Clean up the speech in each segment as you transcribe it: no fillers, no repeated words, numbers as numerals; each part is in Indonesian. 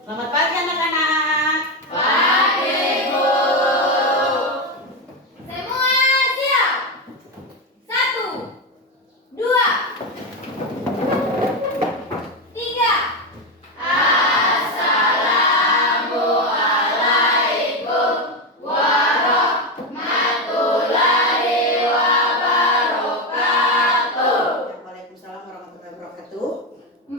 Selamat pagi anak-anak. Pagi, Bu. Semua siap. 1, 2, 3. Assalamualaikum warahmatullahi wabarakatuh. Waalaikumsalam warahmatullahi wabarakatuh. 4.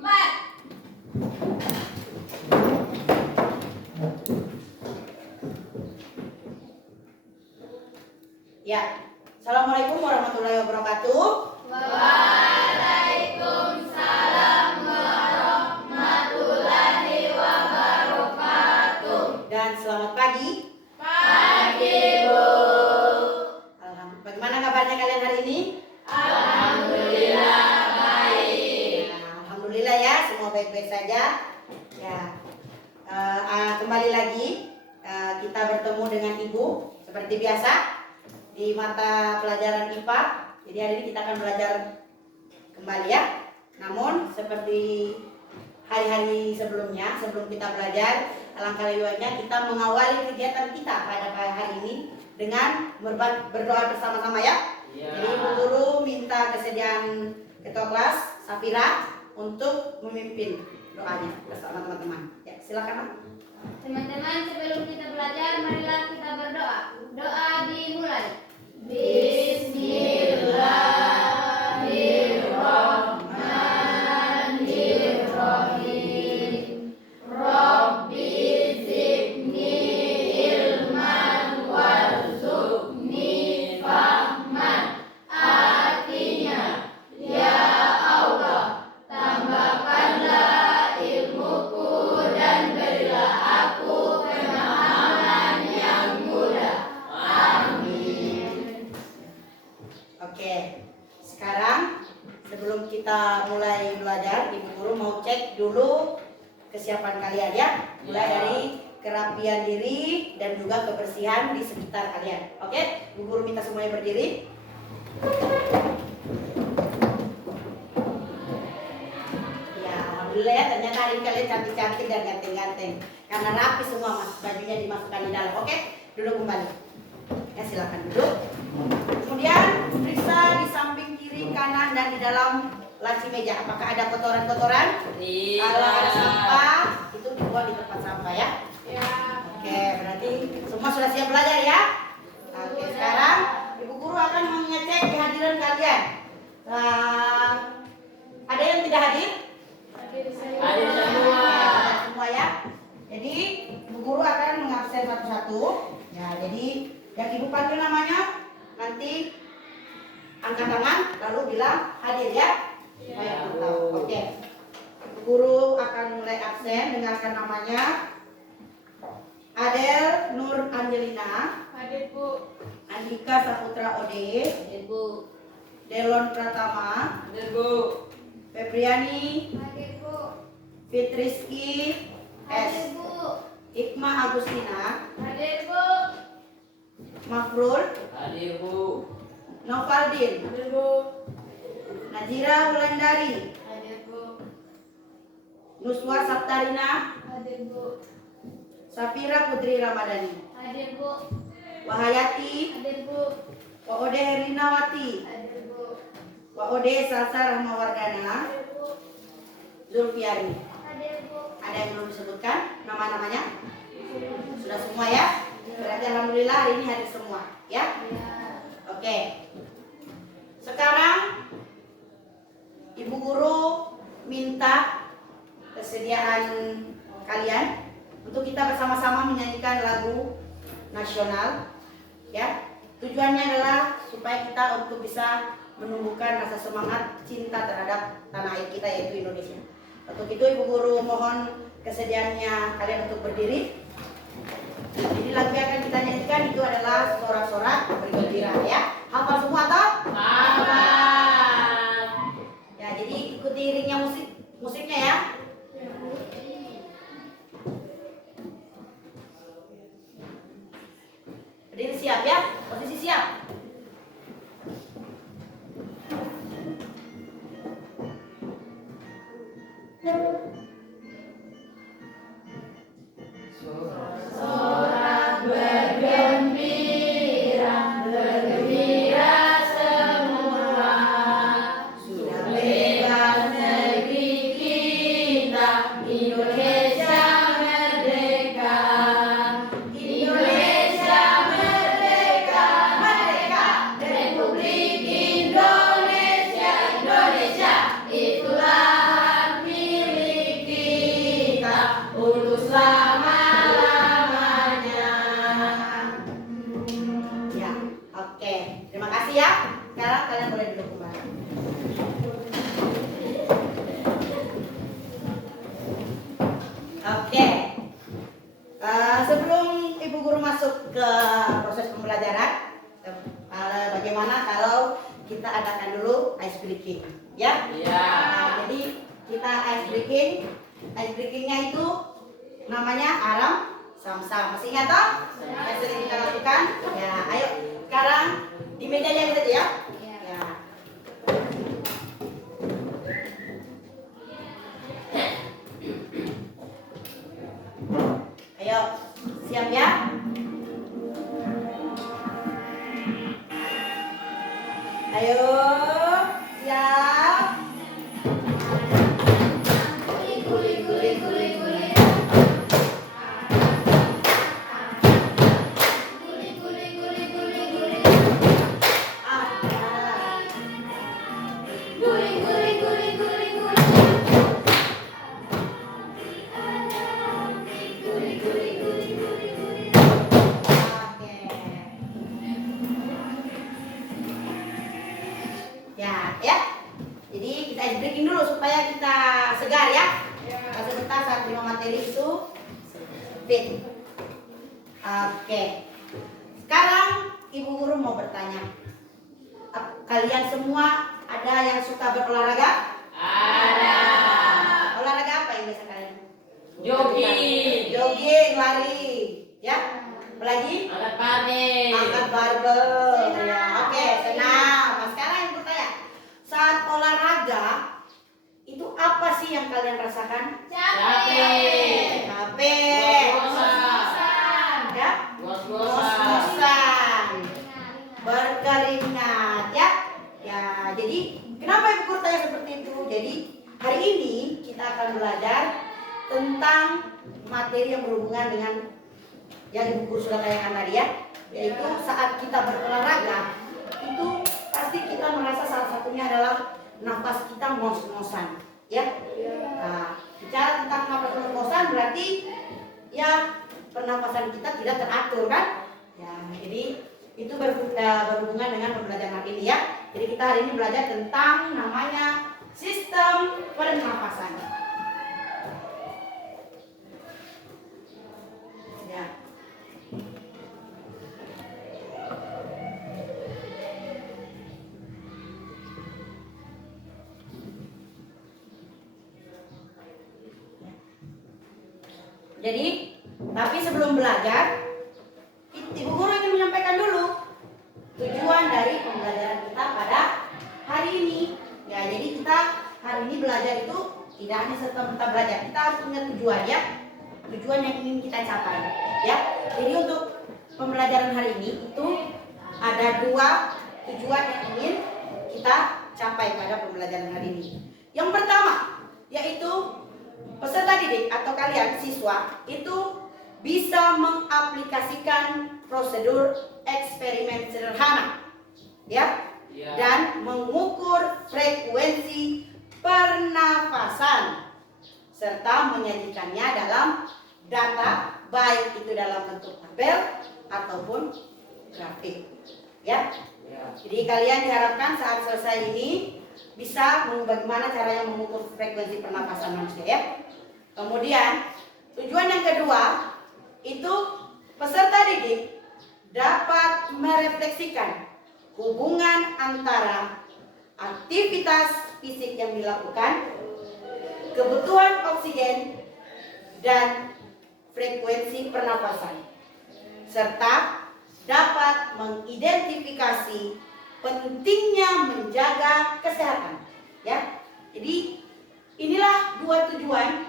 Ya. Assalamualaikum warahmatullahi wabarakatuh. Waalaikumsalam warahmatullahi wabarakatuh. Dan selamat pagi. Pagi, Bu. Alhamdulillah. Bagaimana kabarnya kalian hari ini? Alhamdulillah baik. Nah, alhamdulillah ya, semua baik-baik saja. Ya. Kembali lagi kita bertemu dengan Ibu seperti biasa di mata pelajaran IPA. Jadi hari ini kita akan belajar kembali ya. Namun seperti hari-hari sebelumnya, sebelum kita belajar, alangkah lebih baiknya kita mengawali kegiatan kita pada hari ini dengan berdoa bersama-sama ya. Jadi Ibu Guru minta kesediaan Ketua Kelas Safira untuk memimpin doanya bersama teman-teman. Ya, silakan Mak. Teman-teman, sebelum kita belajar, marilah kita berdoa. Doa dimulai. Bismillahirrahmanirrahim. Rabbi zidni ilman warzuqni fahman. Artinya, ya Allah, tambahkanlah ilmuku dan berilah aku pemahaman yang mudah. Amin. Oke, sekarang sebelum kita mulai belajar, Ibu Guru mau cek dulu kesiapan kalian ya. Mulai dari kerapian diri dan juga kebersihan di sekitar kalian. Oke, Ibu Guru minta semuanya berdiri. Ya, alhamdulillah ya, ternyata hari ini kalian cantik-cantik dan ganteng-ganteng. Karena rapi semua Mas, bajunya dimasukkan di dalam. Oke, duduk kembali. Ya, silakan duduk. Kemudian periksa di samping kiri, kanan, dan di dalam laci meja. Apakah ada kotoran-kotoran? Kalau ada sampah, itu dibuang di tempat sampah ya. Oke, berarti semua sudah siap belajar ya. Oke, sekarang Ibu Guru akan mengecek kehadiran kalian. Ada yang tidak hadir? Hadir semua. Semua ya. Jadi Ibu Guru akan mengabsen satu-satu. Ya, jadi yang Ibu panggil namanya nanti angkat tangan lalu bilang hadir ya. Supaya Ibu tahu. Oke. Ibu Guru akan mulai absen, dengarkan namanya. Adel Nur Angelina, Hadir, Bu. Andika Saputra Ode, Hadir, Bu. Delon Pratama, Hadir, Bu. Febriani, Hadir, Bu. Fitriski S, Bu. Ikma Agustina, Hadir, Bu. Mafrul, Hadir, Bu. Novaldin, Hadir, Bu. Najira Wulandari, Hadir, Bu. Nuswa Saptarina, Hadir, Bu. Safira Putri Ramadhani, Hadir, Bu. Wahayati, Hadir, Bu. Waode Herlinawati, Hadir, Bu. Waode Salsa Rahmawardana, Hadir, Bu. Zulfiari. Hadir, Bu. Ada yang belum disebutkan nama-namanya? Sudah semua ya? Berarti alhamdulillah hari ini hadir semua ya? Oke. Sekarang Ibu Guru minta kesediaan kalian untuk kita bersama-sama menyanyikan lagu nasional ya. Tujuannya adalah supaya kita untuk bisa menumbuhkan rasa semangat cinta terhadap tanah air kita yaitu Indonesia. Untuk itu Ibu Guru mohon kesediaannya kalian untuk berdiri. Jadi lagu yang akan kita nyanyikan itu adalah sorak-sorak bergembira ya. Hafal semua toh? Hafal. Ya, jadi ikuti iringnya musiknya ya. Berdiri siap ya, posisi siap. Sorak bergembira, bergembira semua. Sudah bebas negeri kita, Indonesia merdeka. Indonesia merdeka, merdeka. Republik Indonesia, Indonesia. Itulah hak milik kita untuk selama-lamanya. Ya, oke. Terima kasih ya. Sekarang kalian boleh duduk kembali. Oke. Sebelum Ibu Guru masuk ke proses pembelajaran, bagaimana kalau kita adakan dulu ice breaking, ya? Iya. Nah, jadi kita ice breaking. Ice breakingnya itu namanya aram samsam. Masih ingat toh? Yang sering kita lakukan. Ya, ayo sekarang di mejanya saja ya. Ya. Ayo, siap ya? Ayo, siap. Kuli, kuli, kuli, kuli, kuli. Kuli, kuli, kuli, kuli, kuli. Kuli, kuli, kuli, kuli, kuli. Kuli, kuli, kuli, kuli, kuli. Oke. Ya. Jadi kita ice breaking dulu supaya kita segar ya. Sebentar saat terima materi itu fit. Oke. Sekarang Ibu Guru mau bertanya. Kalian semua ada yang suka berolahraga? Ada. Olahraga apa yang biasa kalian? Jogging. Jogging, lari, ya. Apalagi? Angkat panik. Angkat barbel. Ya, oke, senam. Nah, sekarang yang bertanya, saat olahraga itu apa sih yang kalian rasakan? Capek. Capek, Bosan. ya, Ngos-ngosan. ngos-ngosan, berkeringat, ya. Ya, jadi kenapa Ibu Guru tanya seperti itu? Jadi hari ini kita akan belajar tentang materi yang berhubungan dengan yang Ibu Guru sudah tanyakan tadi ya, yaitu saat kita berolahraga itu pasti kita merasa salah satunya adalah nafas kita ngos-ngosan, ya. Nah, bicara tentang nafas ngos-ngosan berarti ya pernapasan kita tidak teratur kan? Ya, jadi itu berhubungan dengan pembelajaran hari ini ya. Jadi kita hari ini belajar tentang namanya sistem pernapasan. Ya. Jadi, tapi sebelum belajar, Ibu Guru ingin menyampaikan dulu tujuan dari pembelajaran kita pada hari ini. Ya, jadi kita hari ini belajar itu tidak hanya serta-merta belajar, kita harus punya tujuan ya, tujuan yang ingin kita capai. Ya, jadi untuk pembelajaran hari ini itu ada dua tujuan yang ingin kita capai pada pembelajaran hari ini. Yang pertama yaitu peserta didik atau kalian siswa itu bisa mengaplikasikan prosedur eksperimen sederhana ya, Iya. dan mengukur frekuensi pernafasan serta menyajikannya dalam data, baik itu dalam bentuk tabel ataupun grafik ya. Iya. Jadi kalian diharapkan saat selesai ini bisa bagaimana caranya mengukur frekuensi pernapasan manusia ya. Kemudian tujuan yang kedua itu peserta didik dapat merefleksikan hubungan antara aktivitas fisik yang dilakukan, kebutuhan oksigen, dan frekuensi pernapasan, serta dapat mengidentifikasi pentingnya menjaga kesehatan ya. Jadi inilah dua tujuan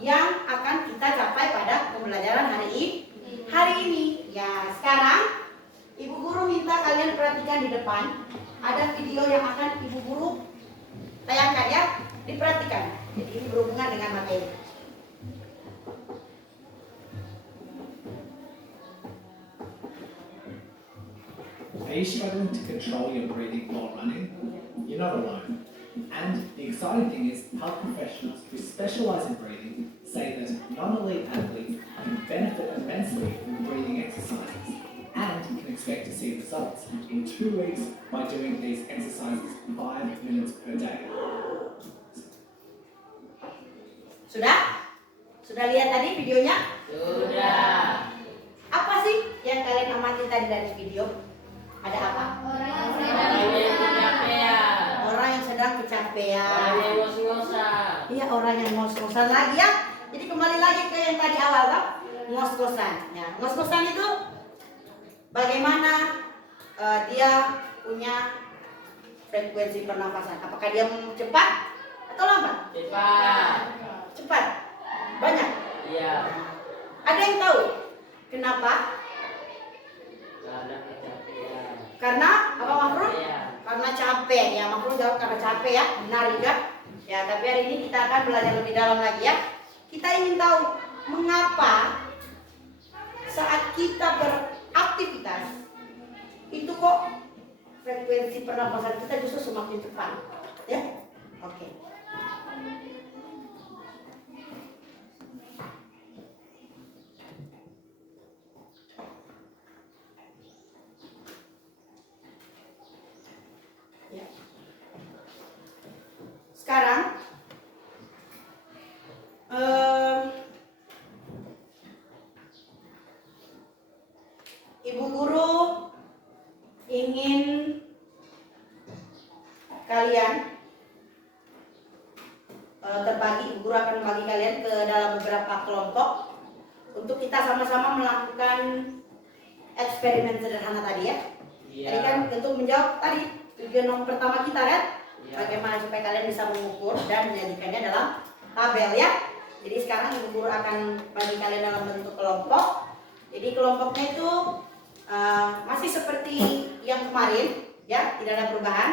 yang akan kita capai pada pembelajaran kalian perhatikan di depan, ada video yang akan ibu guru tayangkan ya, diperhatikan. Jadi ini berhubungan dengan materi. Are you struggling to control your breathing while running? You're not alone. And the exciting thing is, health professionals who specialize in breathing say that non-elite athletes can benefit immensely from breathing exercises and can expect to see results in 2 weeks by doing these exercises 5 minutes per day. Sudah? Sudah lihat tadi videonya? Sudah. Apa sih yang kalian amati tadi dari video? Ada apa? Orang yang Orang yang sedang kecapean. Orang yang sedang kecapean. Orang yang ngos-ngosan. Iya, orang yang ngos-ngosan lagi ya. Jadi kembali lagi ke yang tadi awal kan, ngos-ngosan. Ya, ngos-ngosan itu bagaimana dia punya frekuensi pernafasan. Apakah dia cepat atau lambat? Cepat. Cepat. Banyak. Iya. Ada yang tahu kenapa? Karena kecapean. Karena apa, Mahfud? Kecapean. Karena capek ya. Mahfud jawab karena capek ya. Benar juga. Ya, tapi hari ini kita akan belajar lebih dalam lagi ya. Kita ingin tahu mengapa saat kita beraktivitas itu kok frekuensi pernapasan kita justru semakin cepat. Ya. Oke. Ya. Sekarang ibu guru ingin kalian terbagi, ibu guru akan membagi kalian ke dalam beberapa kelompok untuk kita sama-sama melakukan eksperimen sederhana tadi ya. Iya. Tadi kan untuk menjawab tadi tujuan nomor pertama kita kan, Iya. bagaimana supaya kalian bisa mengukur dan menjadikannya dalam tabel ya. Jadi sekarang ibu guru akan bagi kalian dalam bentuk kelompok. Jadi kelompoknya itu masih seperti yang kemarin ya, tidak ada perubahan.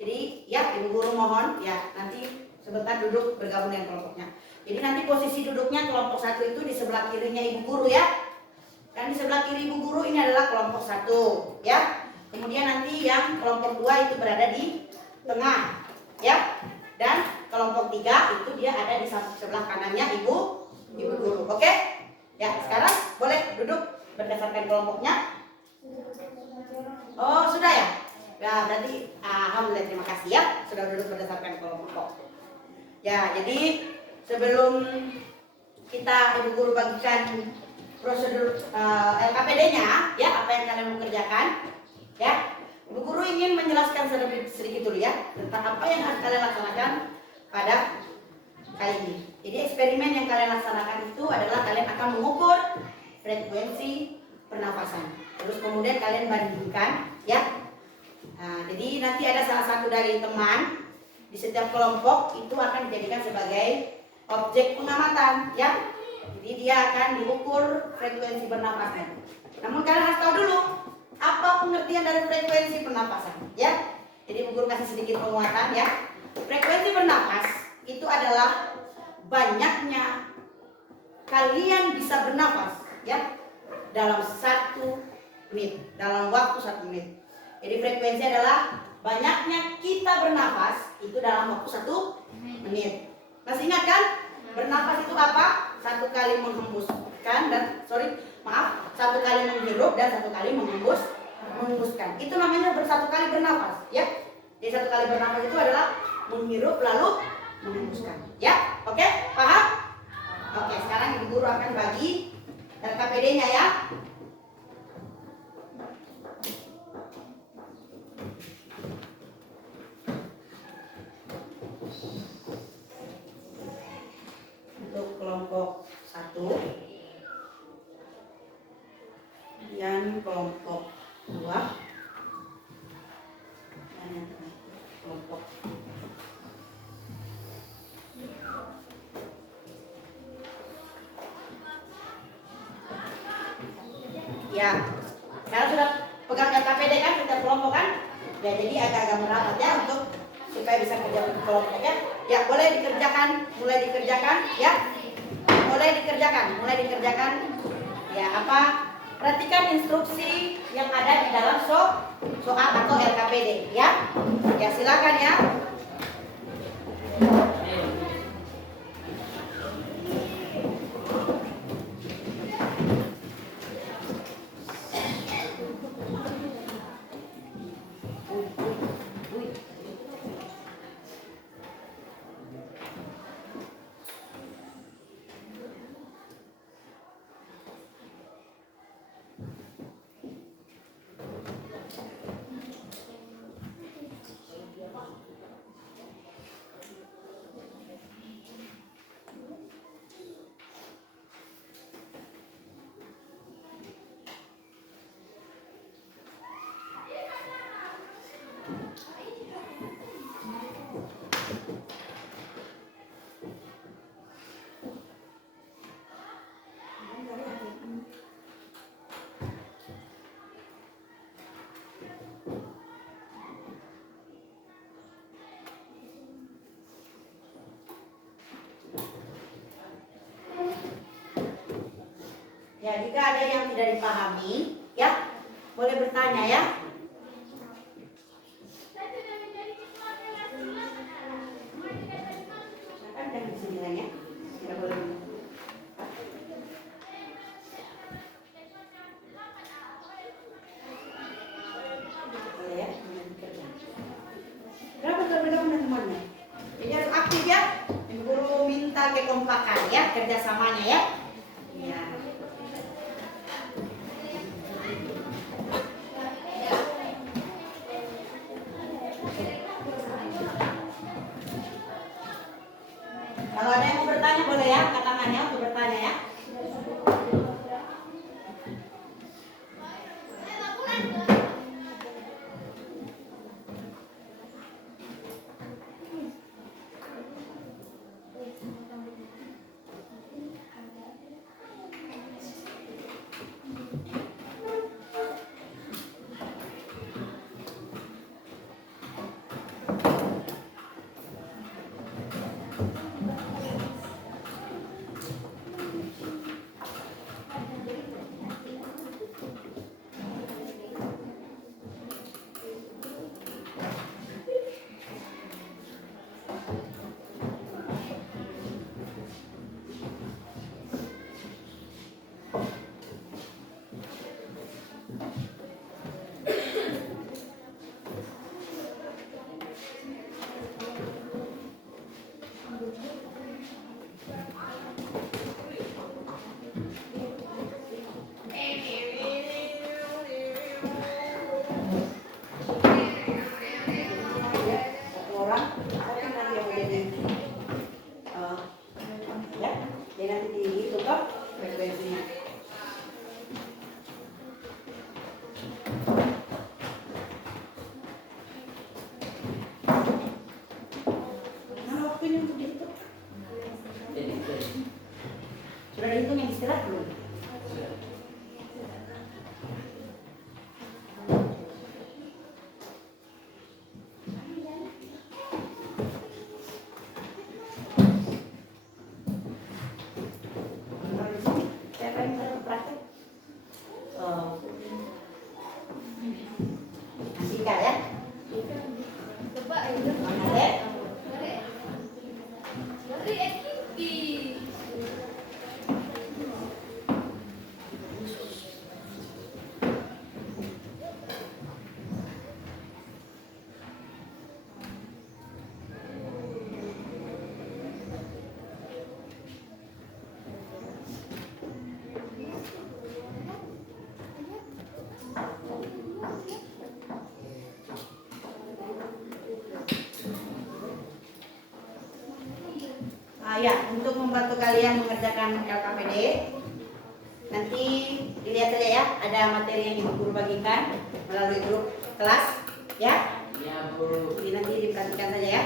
Jadi ya ibu guru mohon ya nanti sebentar duduk bergabung dengan kelompoknya. Jadi nanti posisi duduknya kelompok satu itu di sebelah kirinya ibu guru ya. Dan di sebelah kiri ibu guru ini adalah kelompok satu ya. Kemudian nanti yang kelompok 2 itu berada di tengah ya. Dan kelompok 3 itu dia ada di sebelah kanannya ibu guru. Oke? Ya, sekarang boleh duduk berdasarkan kelompoknya. Oh, sudah ya? Ya, berarti alhamdulillah, terima kasih ya sudah duduk berdasarkan kelompok. Ya, jadi sebelum kita ibu guru bagikan prosedur LKPD-nya ya, apa yang kalian mau kerjakan ya. Ibu guru ingin menjelaskan sedikit dulu ya tentang apa yang harus kalian laksanakan pada kali ini. Jadi eksperimen yang kalian laksanakan itu adalah kalian akan mengukur frekuensi pernafasan. Terus kemudian kalian bandingkan ya. Nah, jadi nanti ada salah satu dari teman di setiap kelompok itu akan dijadikan sebagai objek pengamatan ya. Jadi dia akan diukur frekuensi bernafasnya. Namun kalian harus tahu dulu apa pengertian dari frekuensi pernapasan ya. Jadi ibu guru kasih sedikit penguatan ya. Frekuensi bernapas itu adalah banyaknya kalian bisa bernapas ya dalam 1 menit, dalam waktu 1 menit. Jadi frekuensi adalah banyaknya kita bernapas itu dalam waktu 1 menit. Masih ingat kan? Bernapas itu apa? 1 kali menghembuskan dan 1 kali menghirup dan 1 kali menghembuskan. Itu namanya 1 kali bernapas ya. Jadi 1 kali bernapas itu adalah menghirup lalu menghembuskan. Ya, oke? Paham? Oke, sekarang ibu guru akan bagi LKPD-nya ya. Untuk kelompok 1 dan kelompok 2 dan yang terakhir kelompok ya. Sekarang sudah pegang LKPD kan, setiap kelompok kan. Ya jadi agak-agak merapat ya untuk supaya bisa kerja kelompok ya. Ya boleh dikerjakan, mulai dikerjakan ya. Mulai dikerjakan. Ya apa? Perhatikan instruksi yang ada di dalam soal atau LKPD ya. Ya silakan ya. Ya, jika ada yang tidak dipahami, ya boleh bertanya ya. Silakan dan bismillahnya. Ya boleh. Boleh ya. Berapa bergabung dengan temannya? Jadi harus aktif ya. Guru minta kekompakan ya, kerjasamanya ya. Ya. Kalau ada yang mau bertanya boleh ya, angkat tangannya untuk bertanya ya. Satu orang, tapi nanti yang jadi ya, dia nanti dihitung frekuensinya. Mana waktunya untuk dihitung? Sudah dihitung yang istirahat belum? Siapa yang baru praktek? Oh. Andika ya? Coba ya. Mana deh? Dari activity. Ya, untuk membantu kalian mengerjakan LKPD, nanti dilihat saja ya, ada materi yang ibu guru bagikan melalui grup kelas, ya. Ya, Bu. Jadi nanti diperhatikan saja ya.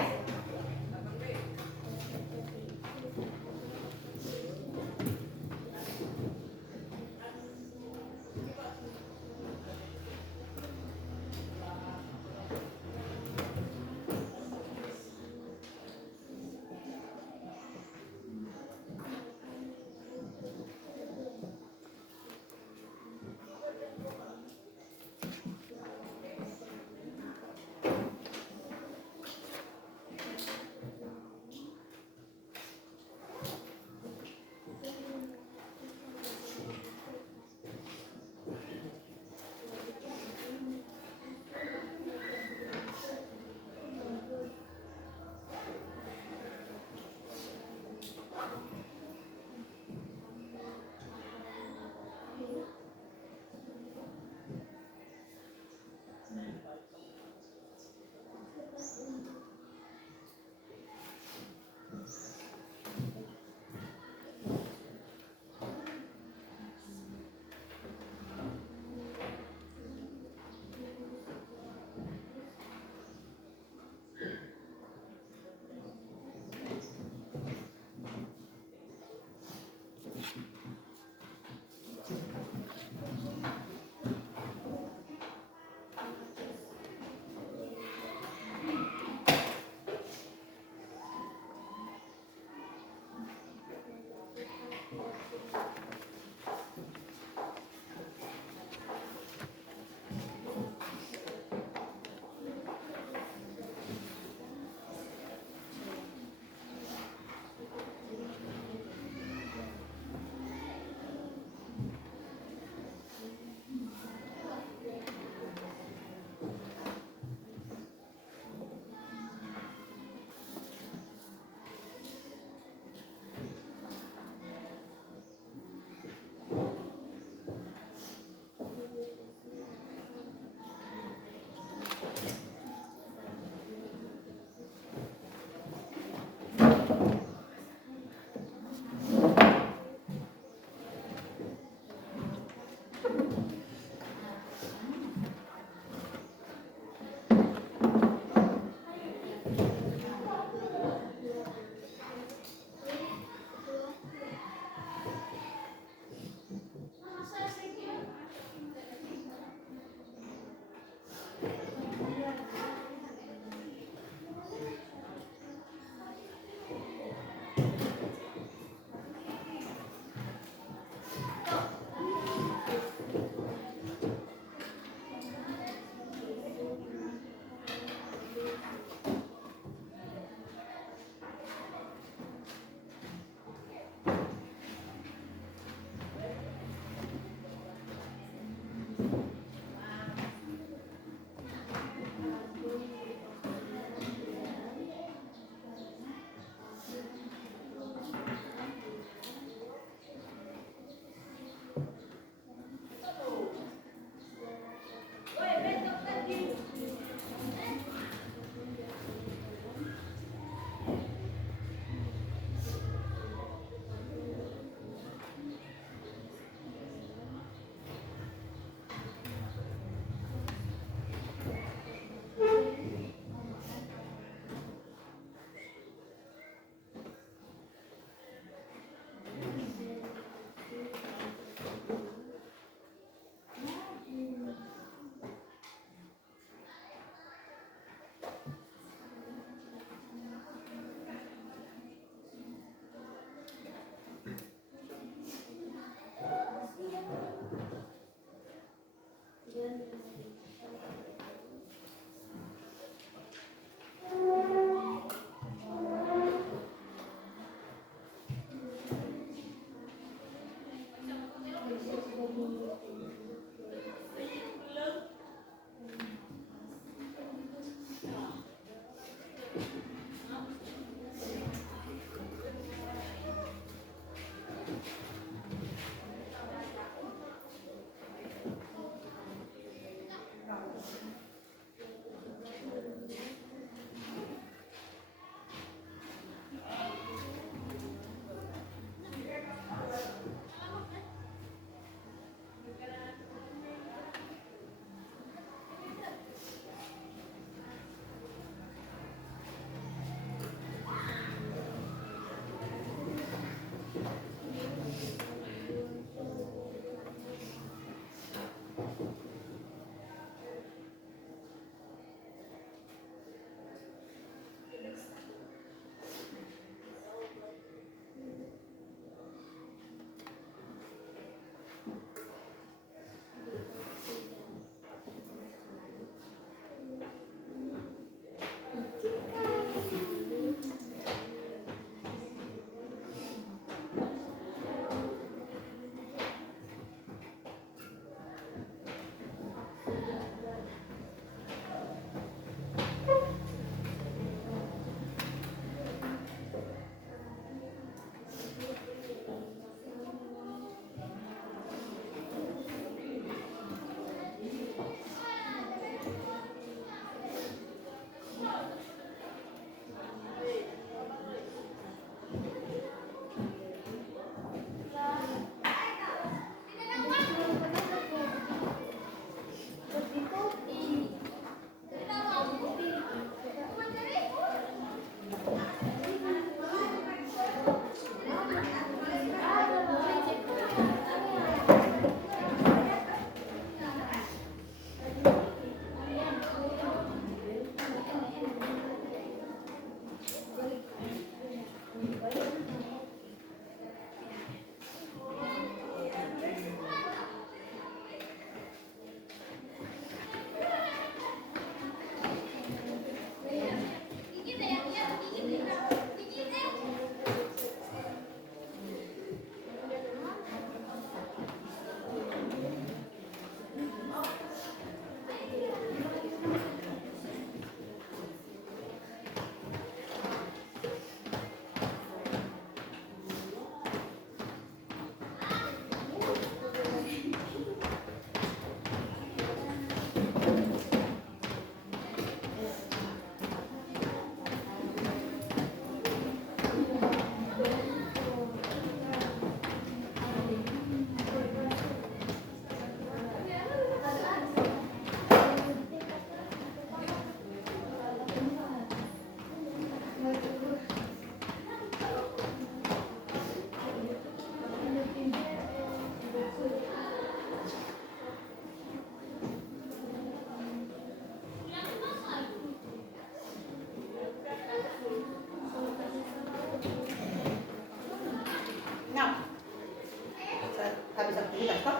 toh.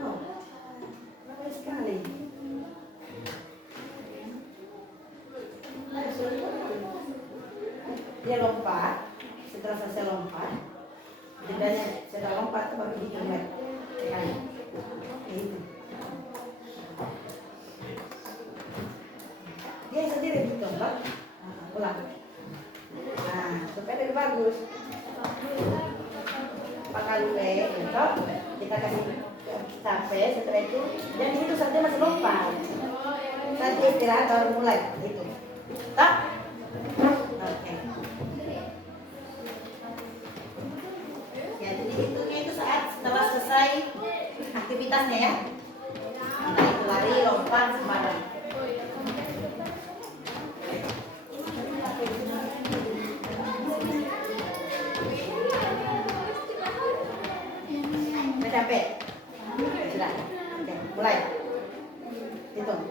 Oh, bagus sekali. Dia lompat, setelah selesai lompat, jedanya sudah lompat baru hitung ya. Gitu. Dia sendiri hitung, Pak. Ulang. Nah, supaya lebih bagus. Pakai gitu. Kita kasih capek, setelah itu dan itu saja masih lompat. Nanti istirahat baru mulai gitu. Tak? Oke. Ya, jadi hitungnya itu saat setelah selesai aktivitasnya ya. Entah itu lari, lompat, semuanya. Udah capek? Sudah. Oke, mulai. Hitung.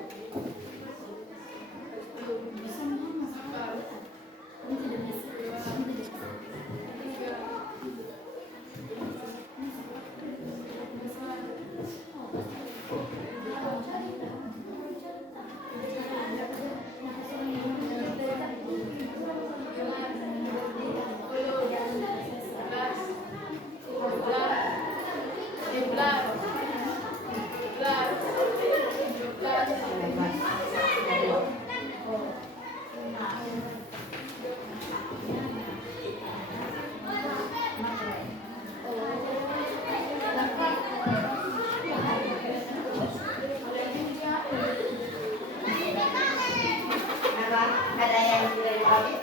Ada yang tidak dipakai?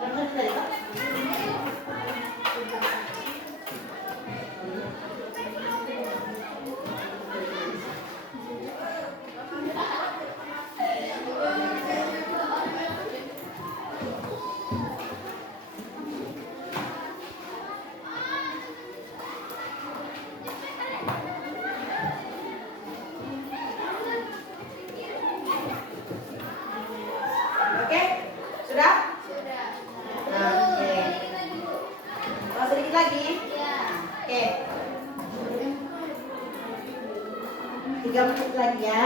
Belum tadi, Pak? Oke? Sudah? Sudah. Oke. Mau sedikit lagi? Ya. Oke. 3 menit lagi ya.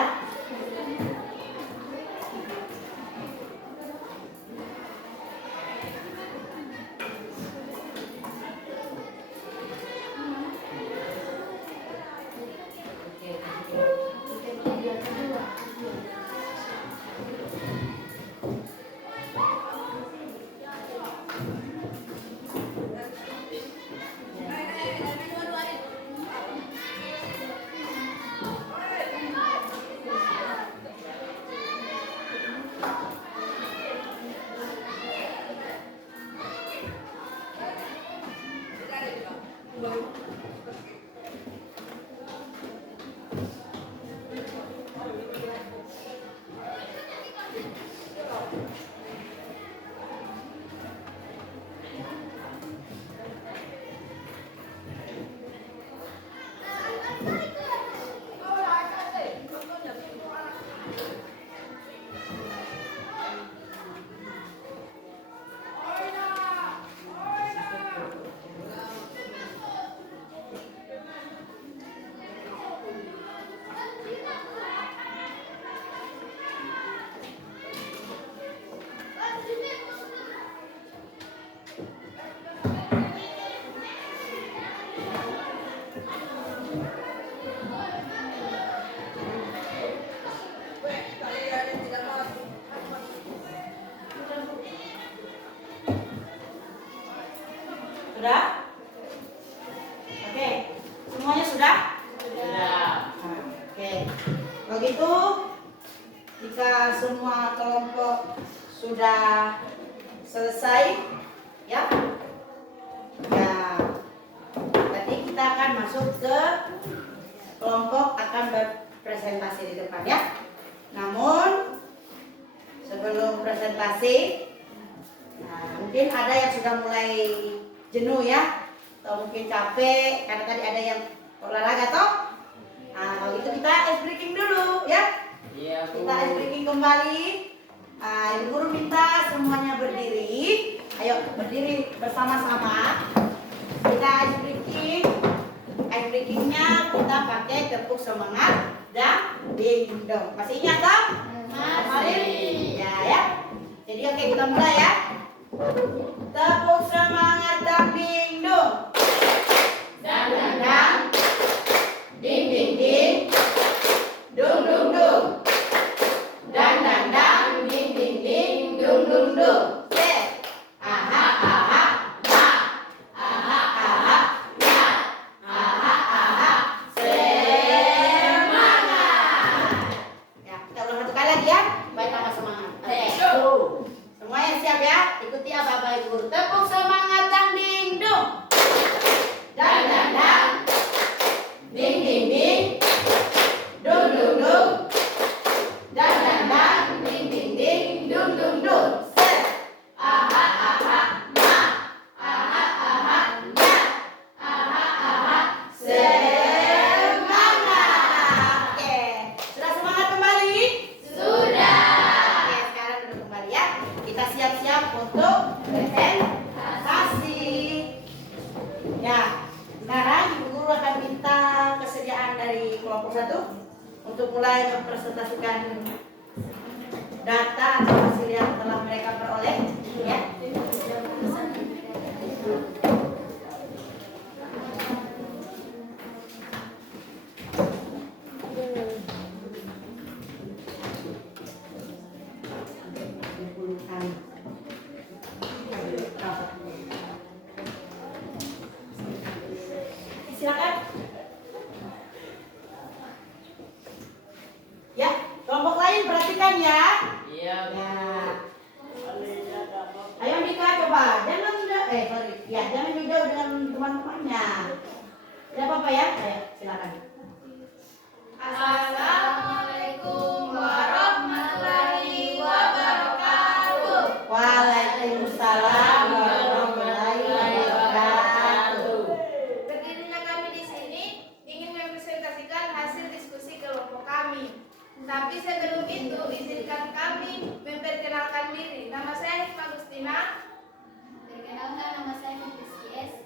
Sudah? Oke. Semuanya sudah? Sudah. Oke. Kalau gitu, jika semua kelompok sudah selesai, ya, berarti kita akan masuk ke kelompok akan berpresentasi di depan ya. Namun sebelum presentasi, mungkin ada yang sudah mulai jenuh ya, atau mungkin capek karena tadi ada yang olahraga toh. Kalau gitu kita ice breaking dulu ya. Iya, Bu. Kita ice breaking kembali. Ibu guru minta semuanya berdiri. Ayo berdiri bersama-sama. Kita ice breaking. Ice breakingnya kita pakai tepuk semangat dan ding dong. Masih ingat toh? Masih. Ya. Jadi oke, kita mulai ya. Tepuk semangat dan ding dong. Dan Ding ding ding. Dung dung dung. Dan ding ding ding. Dung dung dung. Aha aha ha. Aha aha ya. Aha aha semangat. Ya, kita ulang satu kali lagi ya. Supaya tambah semangat. Oke. Semuanya siap ya? Ikuti apa-apa Ibu Guru. Tepuk semangat dan ding dong. Dan ding ding ding. Dung dung dung. Dan ding ding ding. Dung dung dung. Aha aha ma. Aha aha ya. Aha aha semangat. Oke. Sudah semangat kembali? Sudah. Oke, sekarang duduk kembali ya. Kita siap-siap untuk presentasi. Ya, sekarang Ibu Guru akan minta kesediaan dari kelompok 1 untuk mulai mempresentasikan data atau hasil yang telah mereka peroleh. Ya. Silakan. Ya, kelompok lain perhatikan ya. Iya, Bu. Ya. Ayo Mika coba, jangan jangan jauh dengan teman-temannya. Tidak apa-apa ya. Ayo, silakan. Assalamualaikum warahmatullahi wabarakatuh. Waalaikumsalam warahmatullahi wabarakatuh. Berdirinya kami di sini ingin mempresentasikan hasil diskusi kelompok kami. Tapi sebelum itu, izinkan kami memperkenalkan diri. Nama saya Hikmah Agustina. Perkenalkan, nama saya Mufis S.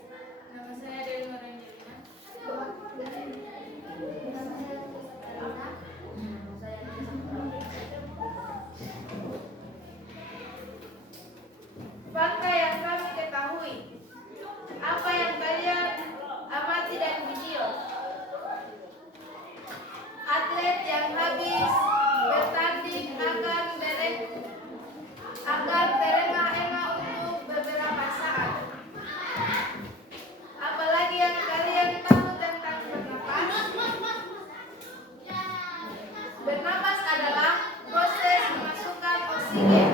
Nama saya Dewi Norangelina. Fakta yang kami ketahui. Apa yang kalian amati dari video? Atlet yang habis bertanding akan terengah-engah untuk beberapa saat. Apalagi yang kalian tahu tentang bernapas? Bernapas adalah proses memasukkan oksigen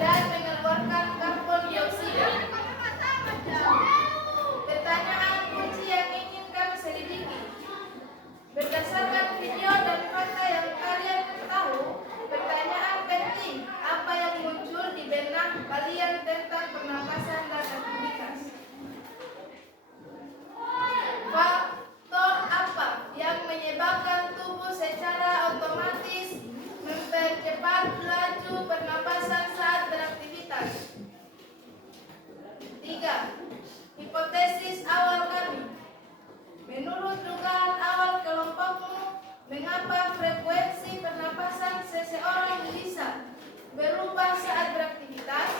dan mengeluarkan karbon dioksida. Pertanyaan kunci yang ingin kami selidiki. Berdasarkan video dan fakta yang kalian tahu, pertanyaan penting apa yang muncul di benak kalian tentang pernapasan dan aktivitas? Faktor apa yang menyebabkan tubuh secara otomatis mempercepat laju pernapasan saat beraktivitas? 3. Hipotesis awal kami. Menurut dugaan awal kelompokmu, mengapa frekuensi pernapasan seseorang bisa berubah saat beraktivitas?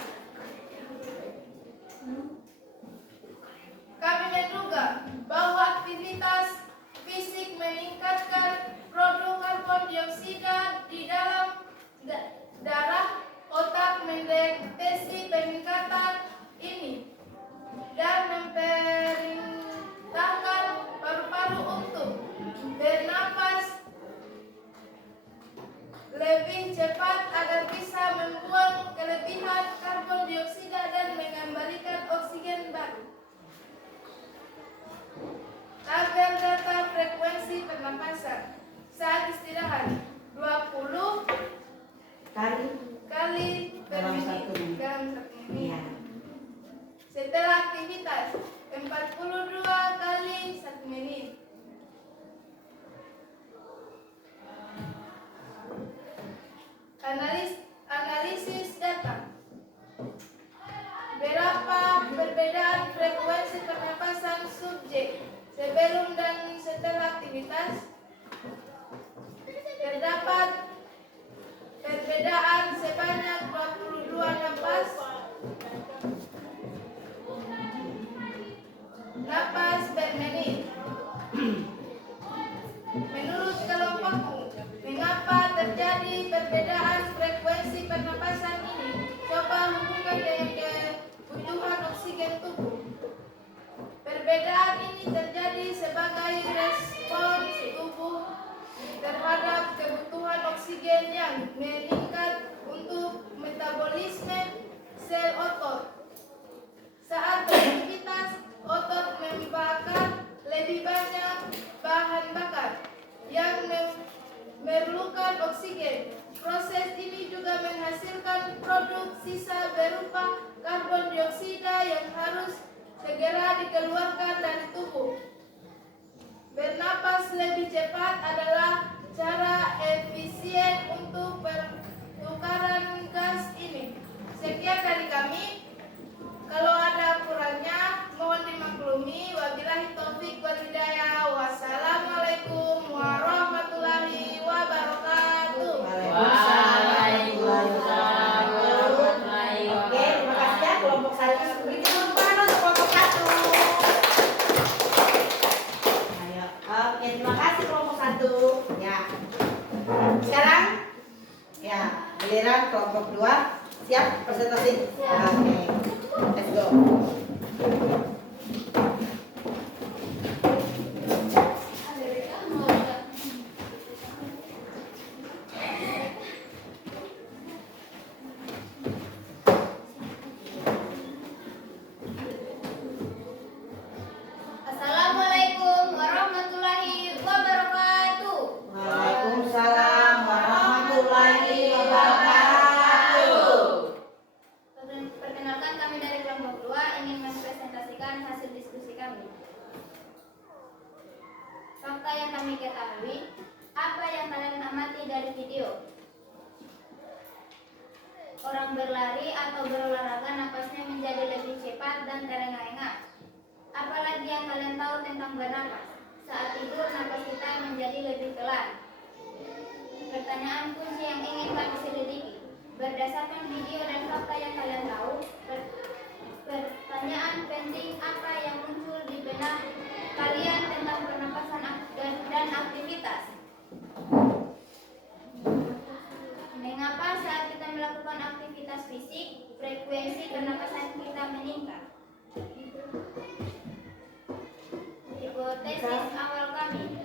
Kami menduga bahwa aktivitas fisik meningkatkan produk karbon dioksida di dalam darah. Otak mendeteksi peningkatan ini dan memerintahkan paru-paru untuk bernapas lebih cepat agar bisa membuang kelebihan karbon dioksida dan mengembalikan oksigen baru. Tabel data frekuensi pernapasan saat istirahat 20 kali per Dalam menit satu menit. dalam 1 menit. Iya. Setelah aktivitas 42 kali 1 menit. Kemudian meningkat untuk metabolisme sel otot. Saat beraktivitas, otot membakar lebih banyak bahan bakar yang memerlukan oksigen. Proses ini juga menghasilkan produk sisa berupa karbon dioksida yang harus segera dikeluarkan dari tubuh. Bernapas lebih cepat adalah cara efisien untuk pertukaran gas ini. Sekian dari kami. Kalau ada kurangnya, mohon dimaklumi. Wabillahi taufik wal hidayah. Wassalamualaikum warahmatullahi wabarakatuh. Waalaikumsalam warahmatullahi Oke, terima kasih ya kelompok 1. Berikan tepuk tangan untuk kelompok 1. Ayo. Oke, terima kasih kelompok 1. Ya. Sekarang ya, giliran kelompok 2. Siap presentasi? Oke. Let's go. Assalamualaikum warahmatullahi wabarakatuh. Waalaikumsalam warahmatullahi wabarakatuh. Perkenalkan, kami dari kelompok 2 ingin mempresentasikan hasil diskusi kami. Fakta yang kami ketahui, apa yang kalian amati dari video? Orang berlari atau berolahraga napasnya menjadi lebih cepat dan terengah-engah. Apalagi yang kalian tahu tentang bernapas? Saat tidur, napas kita menjadi lebih pelan. Pertanyaan kunci yang ingin kami selidiki. Berdasarkan video dan fakta yang kalian tahu, pertanyaan penting apa yang muncul di benak kalian tentang pernapasan dan aktivitas? Mengapa saat kita melakukan aktivitas fisik, frekuensi pernapasan kita meningkat? Hipotesis awal kami.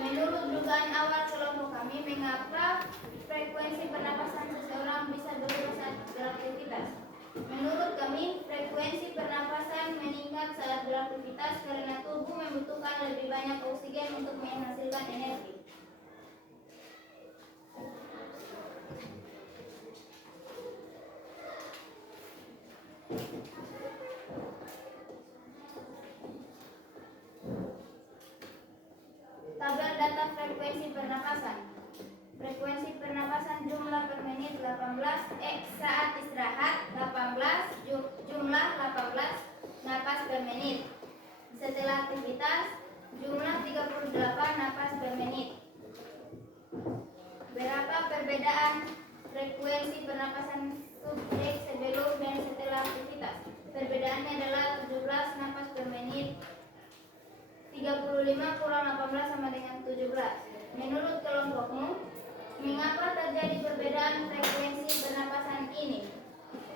Menurut dugaan awal kelompok kami, mengapa frekuensi pernapasan seseorang bisa berubah saat beraktivitas? Menurut kami, frekuensi pernapasan meningkat saat beraktivitas karena tubuh membutuhkan lebih banyak oksigen untuk menghasilkan energi. Tabel data frekuensi pernapasan. Frekuensi pernapasan jumlah per menit 18, saat istirahat 18, jumlah 18 napas per menit. Setelah aktivitas jumlah 38 napas per menit. Berapa perbedaan frekuensi pernapasan subjek sebelum dan setelah aktivitas? Perbedaannya adalah 17 napas per menit. 35 kurang 18 sama dengan 17. Menurut kelompokmu, mengapa terjadi perbedaan frekuensi pernapasan ini?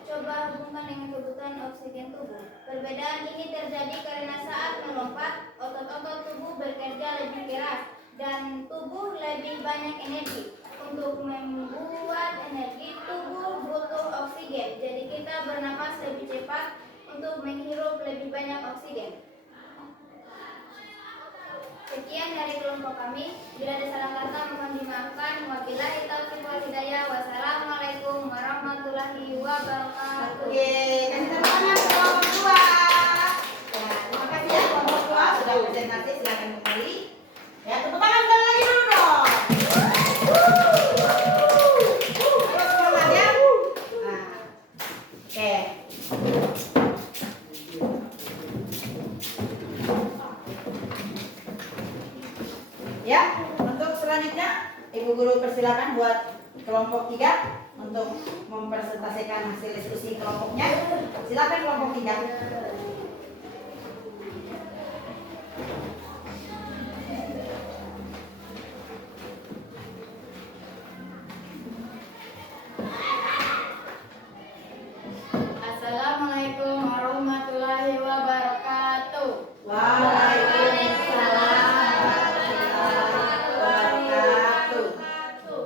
Coba hubungkan dengan kebutuhan oksigen tubuh. Perbedaan ini terjadi karena saat melompat, otot-otot tubuh bekerja lebih keras dan tubuh lebih banyak energi. Untuk membuat energi, tubuh butuh oksigen. Jadi kita bernapas lebih cepat untuk menghirup lebih banyak oksigen. Sekian dari kelompok kami. Bila ada salah kata mohon dimaafkan. Wabillahi taufiq wal hidayah. Wassalamualaikum warahmatullahi wabarakatuh. Oke, kasih tepuk tangan untuk kelompok 2. Ya, terima kasih ya kelompok 2 sudah presentasi, silakan kembali. Ya, tepuk tangan sekali lagi dulu dong. Ayo semangat ya. Nah, oke. Ya, untuk selanjutnya Ibu Guru persilakan buat kelompok 3 untuk mempresentasikan hasil diskusi kelompoknya. Silakan kelompok 3. Assalamualaikum warahmatullahi wabarakatuh. Waalaikumsalam warahmatullahi wabarakatuh.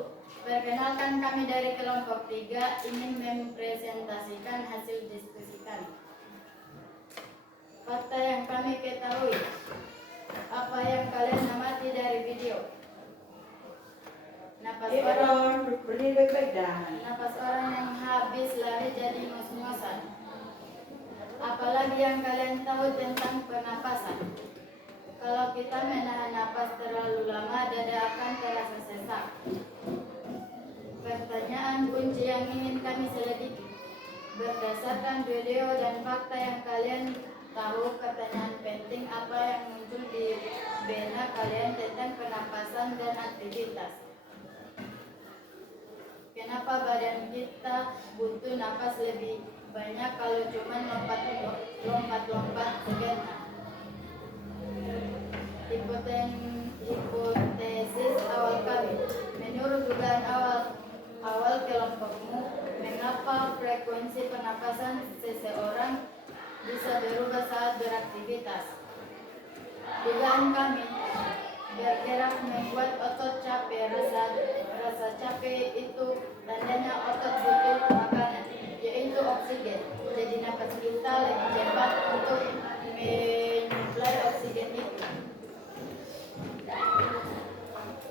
kami dari kelompok 3 ingin mempresentasikan hasil diskusi kami. Fakta yang kami ketahui, apa yang kalian amati dari video. Napas orang, berdiri baik-baik dah. napas orang yang habis lari jadi ngos-ngosan. Apalagi yang kalian tahu tentang pernapasan. Kalau kita menahan napas terlalu lama, dada akan terasa sesak. Pertanyaan kunci yang ingin kami selidiki. Berdasarkan video dan fakta yang kalian tahu, pertanyaan penting apa yang muncul di benak kalian tentang pernapasan dan aktivitas. Kenapa badan kita butuh napas lebih banyak kalau cuma lompat-lompat sebentar? Hipotesis awal kami. Menurut dugaan awal kelompokmu, mengapa frekuensi pernapasan seseorang bisa berubah saat beraktivitas? Dugaan kami, bergerak membuat otot capek. Rasa capek itu tandanya otot butuh makanan, yaitu oksigen. Jadi napas kita lebih cepat untuk menyuplai oksigen itu.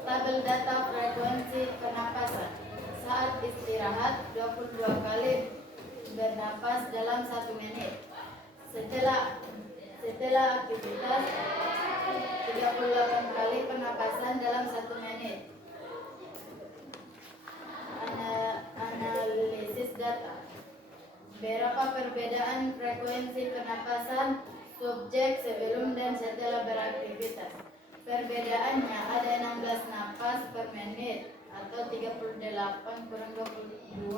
Tabel data frekuensi pernapasan. Saat istirahat 22 kali bernapas dalam 1 menit. Setelah aktivitas 38 kali pernapasan dalam 1 menit. Analisis data. Berapa perbedaan frekuensi pernapasan subjek sebelum dan setelah beraktivitas? Perbedaannya ada 16 napas per menit atau 38 kurang 22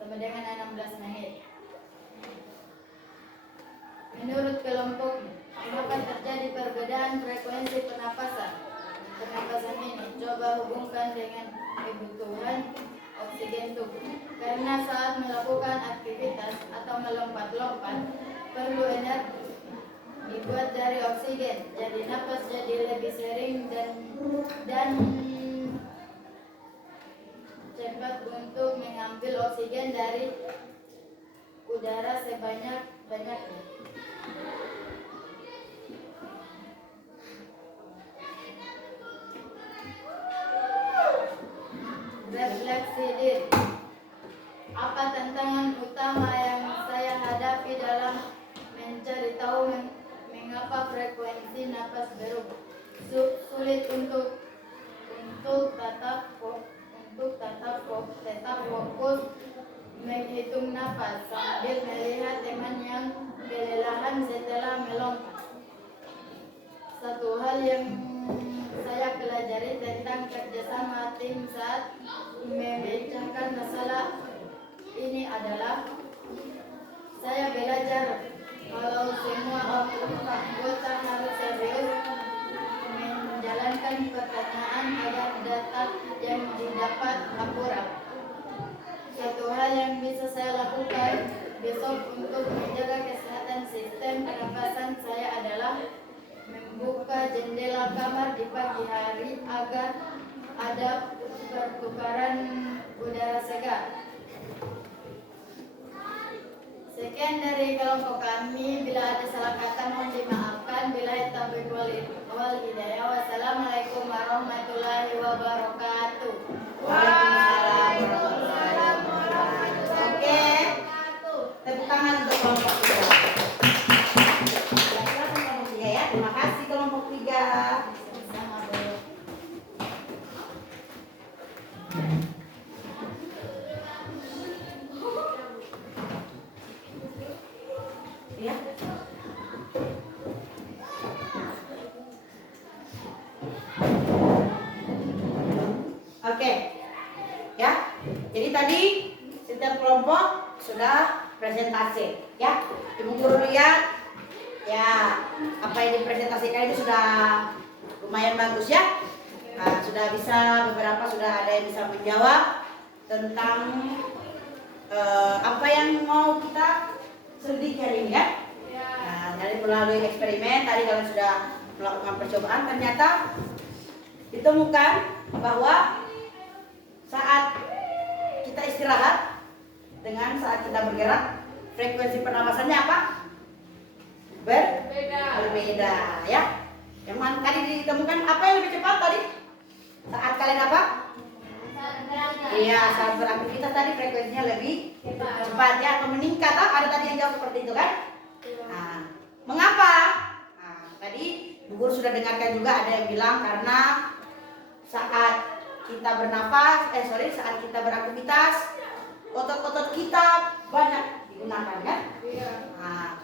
sama dengan 16 menit. Menurut kelompok, mengapa terjadi perbedaan frekuensi pernapasan ini? Coba hubungkan dengan kebutuhan oksigen tubuh. Karena saat melakukan aktivitas atau melompat-lompat perlu energi dibuat dari oksigen, jadi napas jadi lebih sering dan cepat untuk mengambil oksigen dari udara sebanyak-banyaknya. Refleksi diri. Apa tantangan utama yang saya hadapi dalam mencari tahu mengapa frekuensi napas berubah? Sulit untuk tetap fokus menghitung napas sambil melihat teman yang kelelahan setelah melompat. Satu hal yang saya pelajari tentang kerjasama tim saat memecahkan masalah ini adalah saya belajar kalau semua anggota harus serius menjalankan pertanyaan agar data yang didapat akurat. Satu hal yang bisa saya lakukan besok untuk menjaga kesehatan sistem pernapasan saya adalah membuka jendela kamar di pagi hari agar ada pertukaran udara segar. Sekian dari kelompok kami. Bila ada salah kata mohon dimaafkan. Billahi taufiq wal hidayah. Wassalamualaikum warahmatullahi wabarakatuh. Waalaikumsalam warahmatullahi wabarakatuh. Oke, tepuk tangan untuk kelompok 3. Silakan kelompok 3 ya. Terima kasih kelompok 3. Sama Bu. Ya. Oke. Ya. Jadi tadi setiap kelompok sudah presentasi, ya. Ibu guru lihat ya apa yang dipresentasikan itu sudah lumayan bagus ya. Nah, sudah bisa beberapa sudah ada yang bisa menjawab tentang apa yang mau kita selidiki hari ini ya. Nah, dari melalui eksperimen tadi kalian sudah melakukan percobaan, ternyata ditemukan bahwa saat dengan saat kita bergerak, frekuensi pernapasannya apa? Berbeda ya. Yang mana tadi ditemukan apa yang lebih cepat tadi? Saat kalian apa? Iya, saat beraktivitas tadi frekuensinya lebih cepat ya, atau meningkat. Ada tadi yang jawab seperti itu kan? Nah, mengapa? Nah, tadi Bu Guru sudah dengarkan juga ada yang bilang karena saat kita saat kita beraktivitas, otot-otot kita banyak digunakan kan? Nah,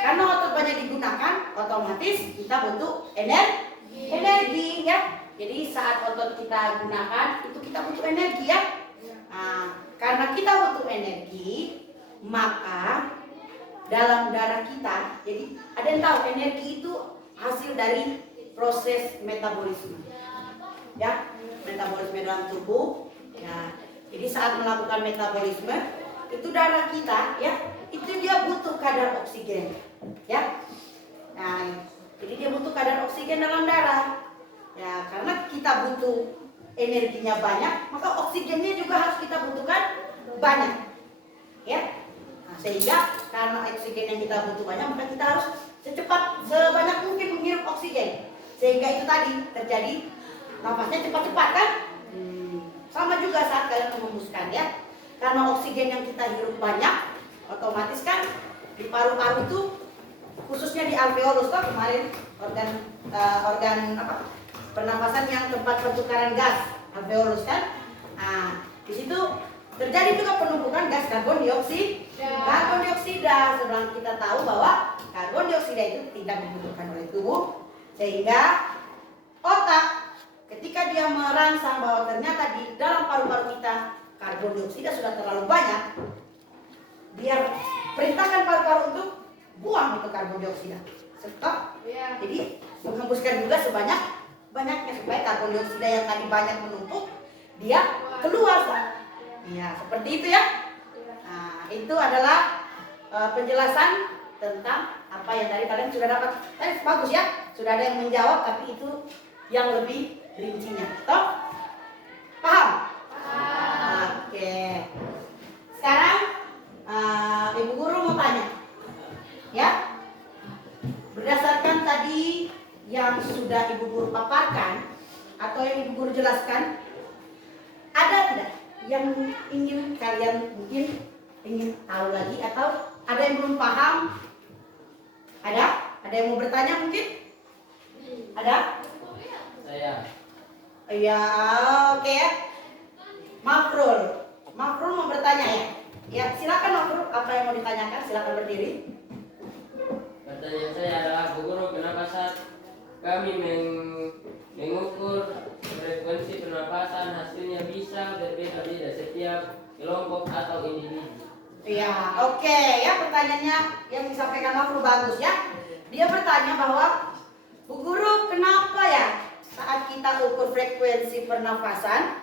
karena otot banyak digunakan, otomatis kita butuh energi ya. Jadi saat otot kita gunakan, itu kita butuh energi ya. Nah, karena kita butuh energi, maka dalam darah kita, jadi ada yang tahu energi itu hasil dari proses metabolisme. Ya, metabolisme dalam tubuh. Ya, jadi saat melakukan metabolisme, itu darah kita ya, itu dia butuh kadar oksigen. Ya. Nah, jadi dia butuh kadar oksigen dalam darah. Ya, karena kita butuh energinya banyak, maka oksigennya juga harus kita butuhkan banyak. Ya. Nah, sehingga karena oksigen yang kita butuh banyak, maka kita harus sebanyak mungkin menghirup oksigen. Sehingga itu tadi terjadi nafasnya cepat-cepat kan? Sama juga saat kalian menghembuskan ya. Karena oksigen yang kita hirup banyak, otomatis kan di paru-paru itu, khususnya di alveolus tuh kemarin organ pernapasan yang tempat pertukaran gas, alveolus kan. Nah, di situ terjadi juga penumpukan gas karbon dioksida. Sedang kita tahu bahwa karbon dioksida itu tidak dibutuhkan oleh tubuh, sehingga otak ketika dia merangsang bahwa ternyata di dalam paru-paru kita karbon dioksida sudah terlalu banyak, biar perintahkan paru-paru untuk buang itu karbon dioksida. Stop. Jadi menghembuskan juga sebanyak-banyaknya supaya karbon dioksida yang tadi banyak menumpuk dia keluar. Iya, seperti itu ya. Nah, itu adalah penjelasan tentang apa yang tadi kalian sudah dapat. Bagus ya. Sudah ada yang menjawab, tapi itu yang lebih rincinya. Toh? Paham? Oke. Sekarang Ibu Guru mau tanya. Ya. Berdasarkan tadi yang sudah Ibu Guru paparkan atau yang Ibu Guru jelaskan, ada tidak yang ingin kalian mungkin ingin tahu lagi atau ada yang belum paham? Ada? Ada yang mau bertanya mungkin? Ada? Saya. Iya, oke ya. Mafrul mau bertanya ya? Ya, silakan Mafrul, apa yang mau ditanyakan? Silakan berdiri. Pertanyaan saya adalah, Bu Guru, kenapa saat kami mengukur frekuensi pernapasan hasilnya bisa berbeda-beda setiap kelompok atau individu? Iya, oke ya, pertanyaannya yang disampaikan Mafrul bagus ya. Dia bertanya bahwa, Bu Guru, kenapa ya saat kita ukur frekuensi pernafasan,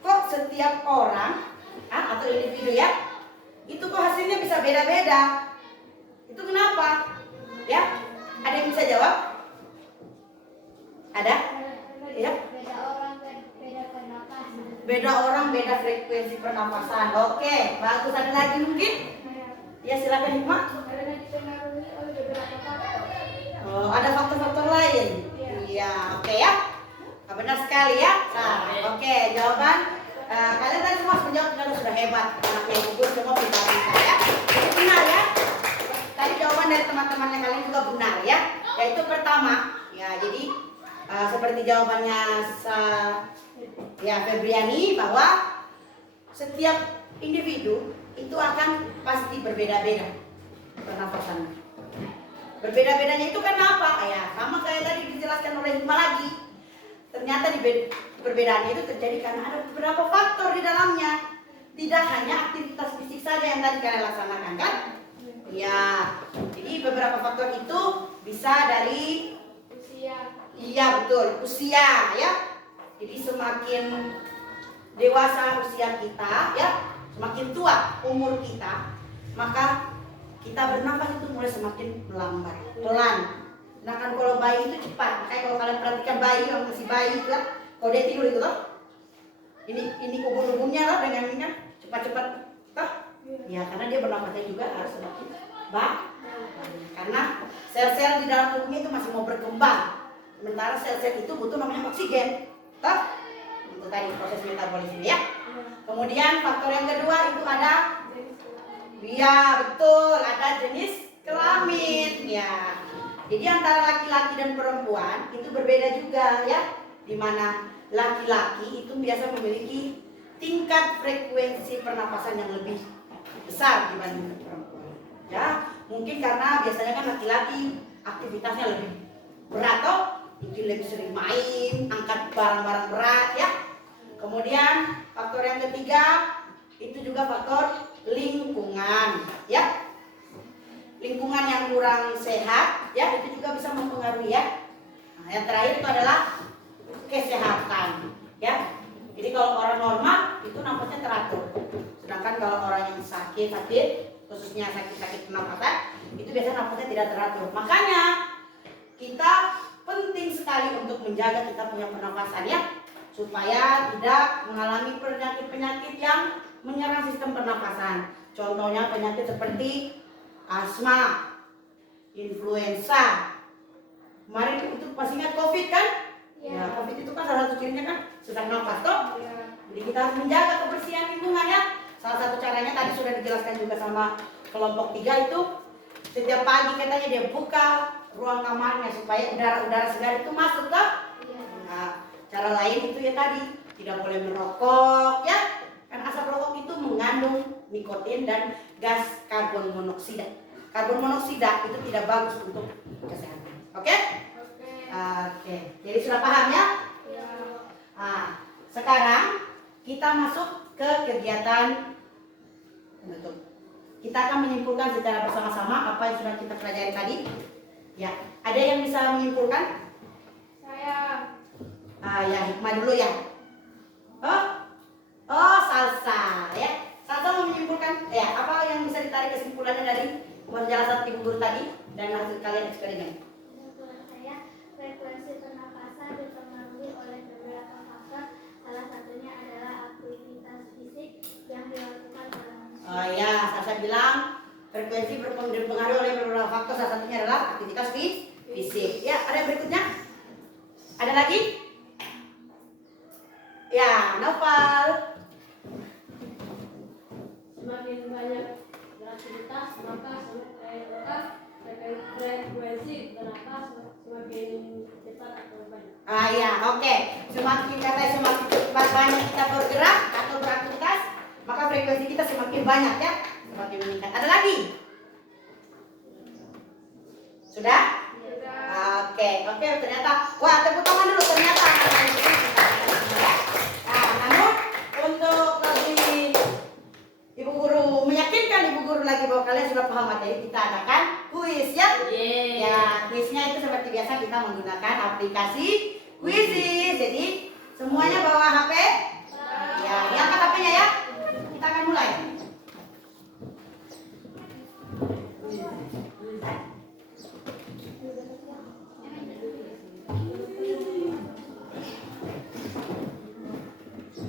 kok setiap orang atau individu ya, itu kok hasilnya bisa beda-beda? Itu kenapa? Ya, ada yang bisa jawab? Ada? Ya. Beda orang, beda frekuensi pernapasan. Oke, bagus. Ada lagi mungkin? Ya, silakan Hikmah. Oh, ada faktor-faktor lain. Iya, oke ya. Benar sekali ya. Nah, oke, jawaban kalian tadi semua menjawab dengan sudah hebat. Anaknya Ibu Guru semua pintar-pintar ya. Itu benar ya. Tadi jawaban dari teman-temannya kalian juga benar ya. Yaitu pertama, ya jadi seperti jawabannya Febriani, bahwa setiap individu itu akan pasti berbeda-beda pernafasannya. Berbeda-bedanya itu karena apa? Ya, sama kayak tadi dijelaskan oleh Hikmah lagi. Ternyata perbedaannya itu terjadi karena ada beberapa faktor di dalamnya. Tidak hanya aktivitas fisik saja yang tadi kalian laksanakan kan? Ya, jadi beberapa faktor itu bisa dari Usia. Iya betul, usia ya. Jadi semakin dewasa usia kita ya, semakin tua umur kita, maka kita bernafas itu mulai semakin melambat, pelan. Sedangkan kalau bayi itu cepat. Makanya kalau kalian perhatikan bayi, kalau masih bayi itu lah, kalau dia tidur itu loh, ini ubun-ubunnya lah dengan ini kan cepat-cepat, toh Ya, karena dia bernapasnya juga harus semakin baik. Karena sel-sel di dalam tubuhnya itu masih mau berkembang. Sementara sel-sel itu butuh namanya oksigen. Toh? Itu tadi proses metabolisme ya. Kemudian faktor yang kedua itu ada, ya betul, ada jenis kelamin ya. Jadi antara laki-laki dan perempuan itu berbeda juga ya. Dimana laki-laki itu biasa memiliki tingkat frekuensi pernapasan yang lebih besar dibanding perempuan. Ya, mungkin karena biasanya kan laki-laki aktivitasnya lebih berat toh, mungkin lebih sering main, angkat barang-barang berat ya. Kemudian faktor yang ketiga itu juga faktor lingkungan ya. Lingkungan yang kurang sehat ya itu juga bisa mempengaruhi ya. Nah, yang terakhir itu adalah kesehatan ya. Jadi kalau orang normal itu napasnya teratur. Sedangkan kalau orang yang sakit khususnya sakit pernapasan itu biasanya napasnya tidak teratur. Makanya kita penting sekali untuk menjaga kita punya pernapasan ya, supaya tidak mengalami penyakit-penyakit yang menyerang sistem pernapasan. Contohnya penyakit seperti asma, influenza. Kemarin itu pasti ingat COVID kan? Ya, COVID itu kan salah satu cirinya kan sesak nafas toh. Jadi kita harus menjaga kebersihan lingkungan ya. Salah satu caranya tadi sudah dijelaskan juga sama kelompok 3 itu, setiap pagi katanya dia buka ruang kamarnya supaya udara-udara segar itu masuk toh. Nah, cara lain itu ya tadi tidak boleh merokok ya. Kan asap rokok itu mengandung nikotin dan gas karbon monoksida. Karbon monoksida itu tidak bagus untuk kesehatan. Oke? Oke. Jadi sudah paham ya? Nah, sekarang kita masuk ke kegiatan penutup. Kita akan menyimpulkan secara bersama-sama apa yang sudah kita pelajari tadi. Ya, ada yang bisa menyimpulkan? Saya. Ya, Hikmah dulu ya. Salsa ya. Salsa mau menyimpulkan ya, apa yang bisa ditarik kesimpulannya dari penjelasan Ibu Guru tadi dan hasil kalian eksperimen? Menurut saya, frekuensi pernapasan dipengaruhi oleh beberapa faktor. Salah satunya adalah aktivitas fisik yang dilakukan oleh manusia. Ya, Salsa bilang frekuensi dipengaruhi oleh beberapa faktor. Salah satunya adalah aktivitas fisik. Ya, ada yang berikutnya? Ada lagi? Ya, Noval. Semakin banyak beraktivitas maka frekuensi bernapas semakin cepat atau banyak. Ya, oke. Semakin banyak kita bergerak atau beraktivitas, maka frekuensi kita semakin banyak ya, semakin meningkat. Ada lagi? Sudah? Oke, ternyata. Wah, tepuk tangan dulu ternyata. Nah, namun untuk lebih Ibu Guru meyakinkan Ibu Guru lagi bahwa kalian sudah paham materi, kita adakan kuis ya. Ya, kuisnya itu seperti biasa kita menggunakan aplikasi Quizizz. Jadi semuanya bawa HP? Ya, diangkat HP-nya ya. Kita akan mulai.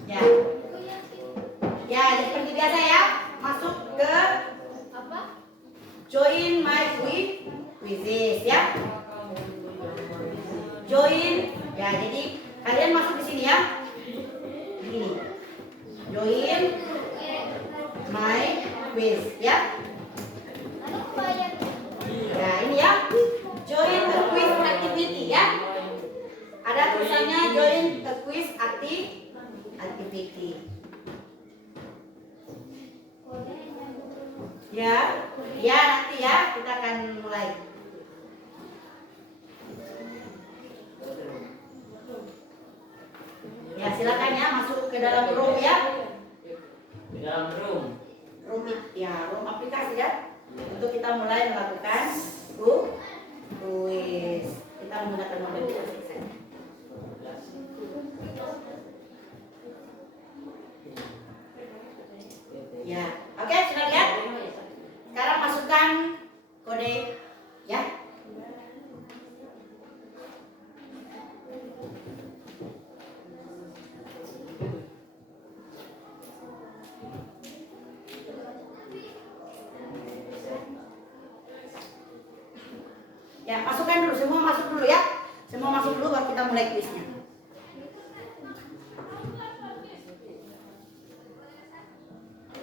Ya. Ya, seperti biasa ya. Masuk ke join my Quizizz ya. Join. Ya, jadi kalian masuk di sini ya. Ini. Join my quiz ya. Ya, ini ya. Join the quiz activity ya. Ada tulisannya join the quiz activity. Ya, nanti ya kita akan mulai. Ya, silakan ya masuk ke dalam room ya. Di dalam room. Room aplikasi ya. Untuk kita mulai melakukan kuis. Kita menggunakan mode aplikasi saja. Ya, oke, sudah lihat? Sekarang masukkan kode ya.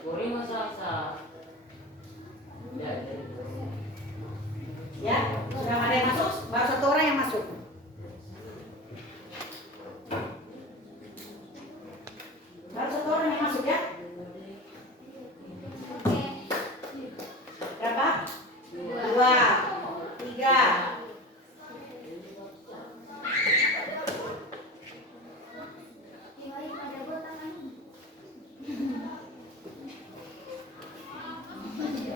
Kuring salsa. Ya, jadi. Ya, sudah ada yang masuk? Baru satu orang yang masuk. Baru satu orang yang masuk ya. Berapa? 2, 3.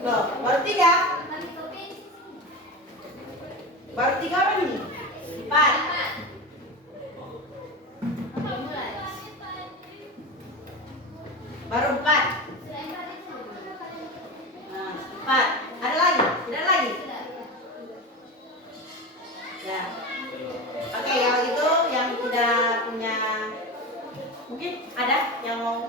Loh, baru 3. Baru 3 orang ini. 4. Baru 4. Nah, 4. Ada lagi? Tidak ada lagi? Ya. Oke, yang itu yang tidak punya, mungkin ada yang mau.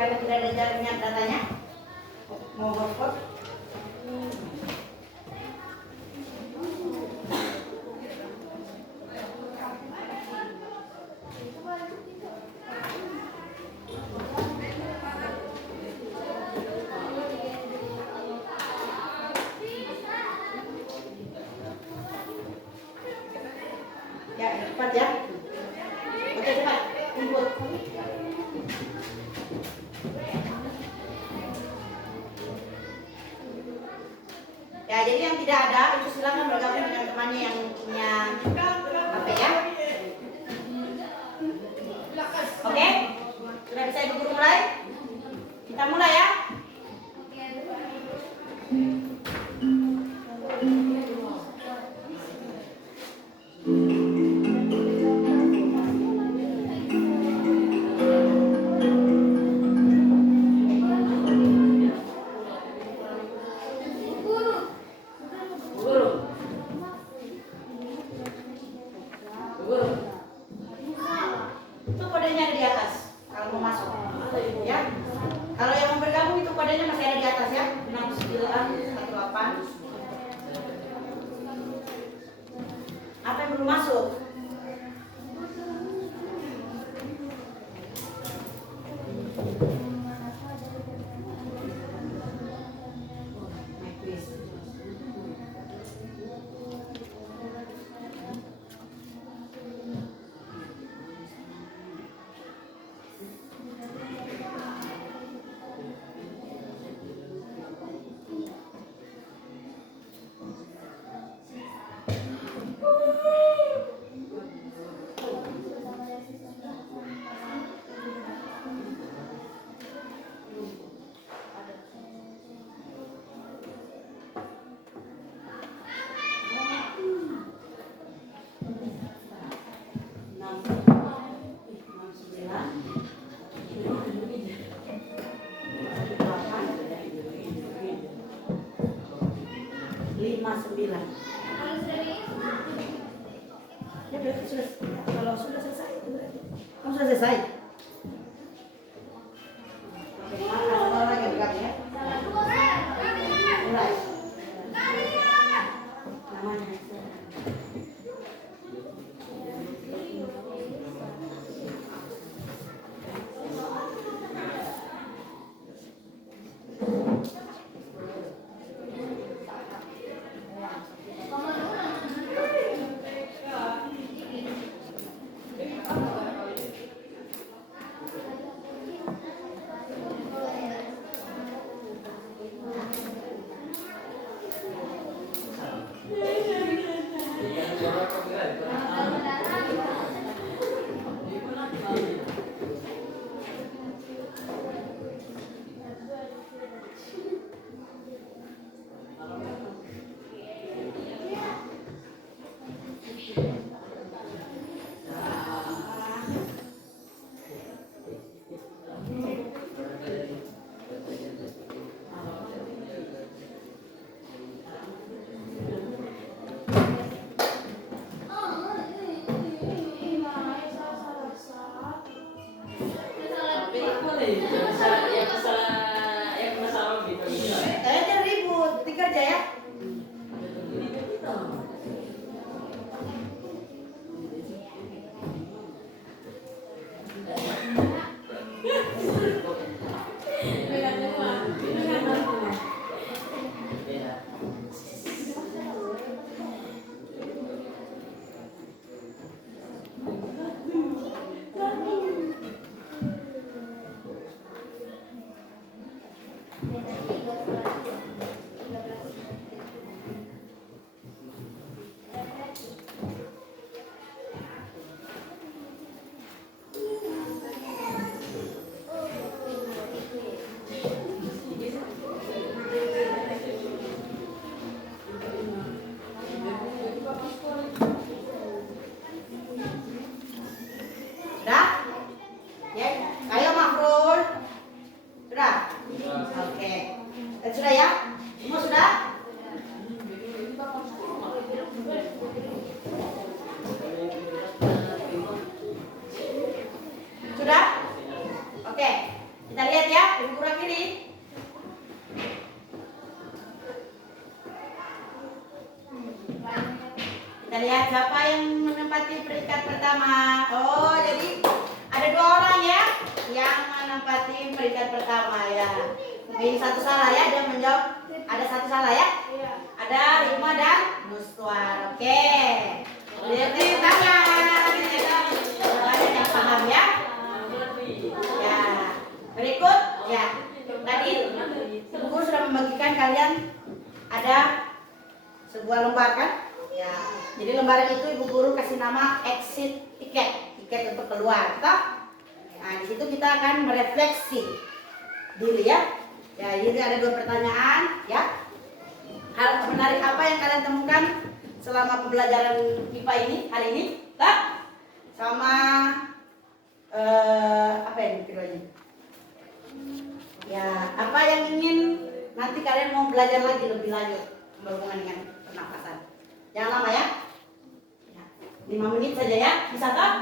Karena tidak ada jaringan datanya, mau hotspot. Ya, cepat ya. Oke, cepat. Input. Ya, jadi yang tidak ada itu silakan bergabung dengan temannya yang punya HP ya. Oke? Sudah bisa Ibu Guru mulai? Kita mulai ya. Satu orang lagi bergabung ya. Mulai. Namanya. Jangan ribut, tinggal aja ya. Sudah? Ya, ayo Mafrul. Sudah? Oke. Sudah ya? Semua sudah? Sudah? Oke. Kita lihat ya, ibu kurang kiri. Kita lihat siapa yang menempati peringkat pertama. Oh, jadi ada 2 orang ya yang menempati peringkat pertama ya. Mungkin satu salah ya, dia menjawab. Ada satu salah ya. Ada Rima dan Nuswar. Oke. Lihat di tangan. Banyak yang paham ya. Ya. Berikut ya. Tadi Ibu Guru sudah membagikan kalian ada sebuah lembar kan? Ya. Jadi lembaran itu Ibu Guru kasih nama exit tiket, tiket untuk keluar, toh? Nah, di situ kita akan merefleksi diri ya. Ya, jadi ada 2 pertanyaan ya. Hal menarik apa yang kalian temukan selama pembelajaran IPA ini hari ini? Toh? Sama apa yang keduanya? Ya, apa yang ingin nanti kalian mau belajar lagi lebih lanjut berhubungan dengan pernapasan? Jangan lama ya. 5 menit saja ya, bisa toh?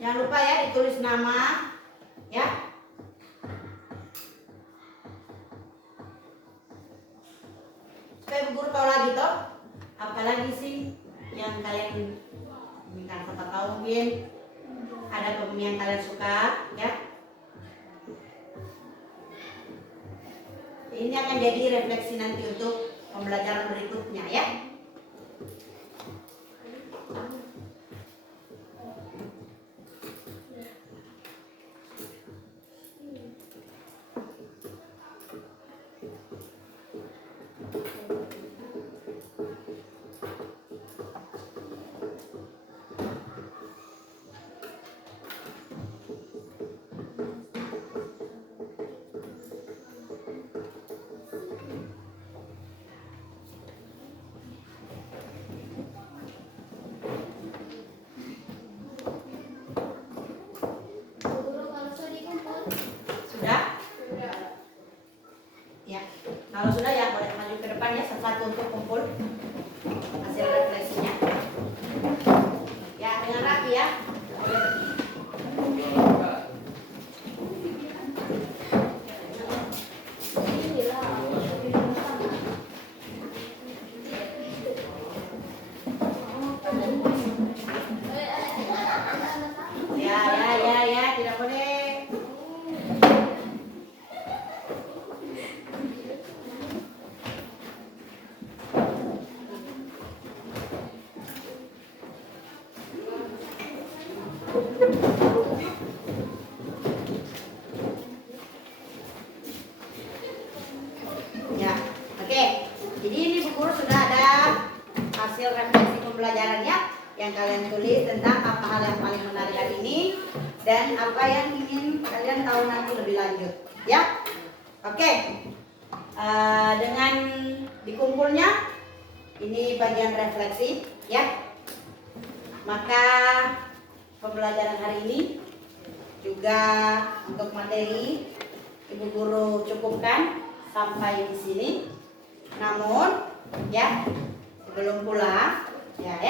Jangan lupa ya ditulis nama ya. Supaya Bu Guru tahu lagi toh, apalagi sih yang kalian inginkan. Siapa tahu mungkin ada pemilih yang kalian suka ya. Ini akan jadi refleksi nanti untuk pembelajaran berikutnya ya. tulis tentang apa hal yang paling menarik hari ini dan apa yang ingin kalian tahu nanti lebih lanjut. Ya, oke. Dengan dikumpulnya ini bagian refleksi, ya. Maka pembelajaran hari ini juga untuk materi Ibu Guru cukupkan sampai di sini. Namun, ya, sebelum pulang, ya,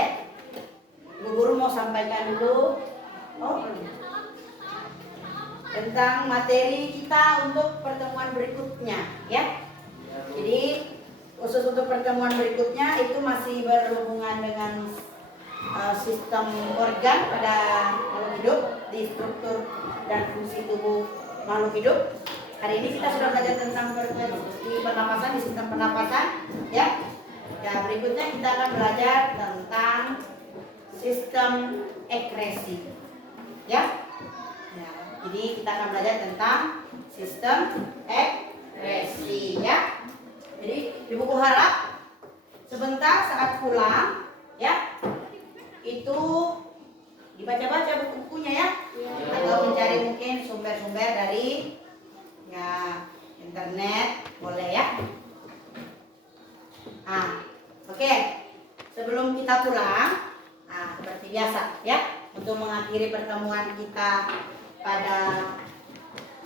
Ibu Guru mau sampaikan dulu tentang materi kita untuk pertemuan berikutnya, ya. Jadi khusus untuk pertemuan berikutnya itu masih berhubungan dengan sistem organ pada makhluk hidup, di struktur dan fungsi tubuh makhluk hidup. Hari ini kita sudah belajar tentang frekuensi pernapasan, di sistem pernapasan, ya. Ya, berikutnya kita akan belajar tentang sistem ekresi, ya. Ya, jadi kita akan belajar tentang sistem ekresi, ya. Jadi Ibu Guru harap sebentar saat pulang, ya, itu dibaca-baca buku-bukunya, ya, atau mencari mungkin sumber-sumber dari internet, boleh, ya. Oke. Sebelum kita pulang, seperti biasa, ya, untuk mengakhiri pertemuan kita pada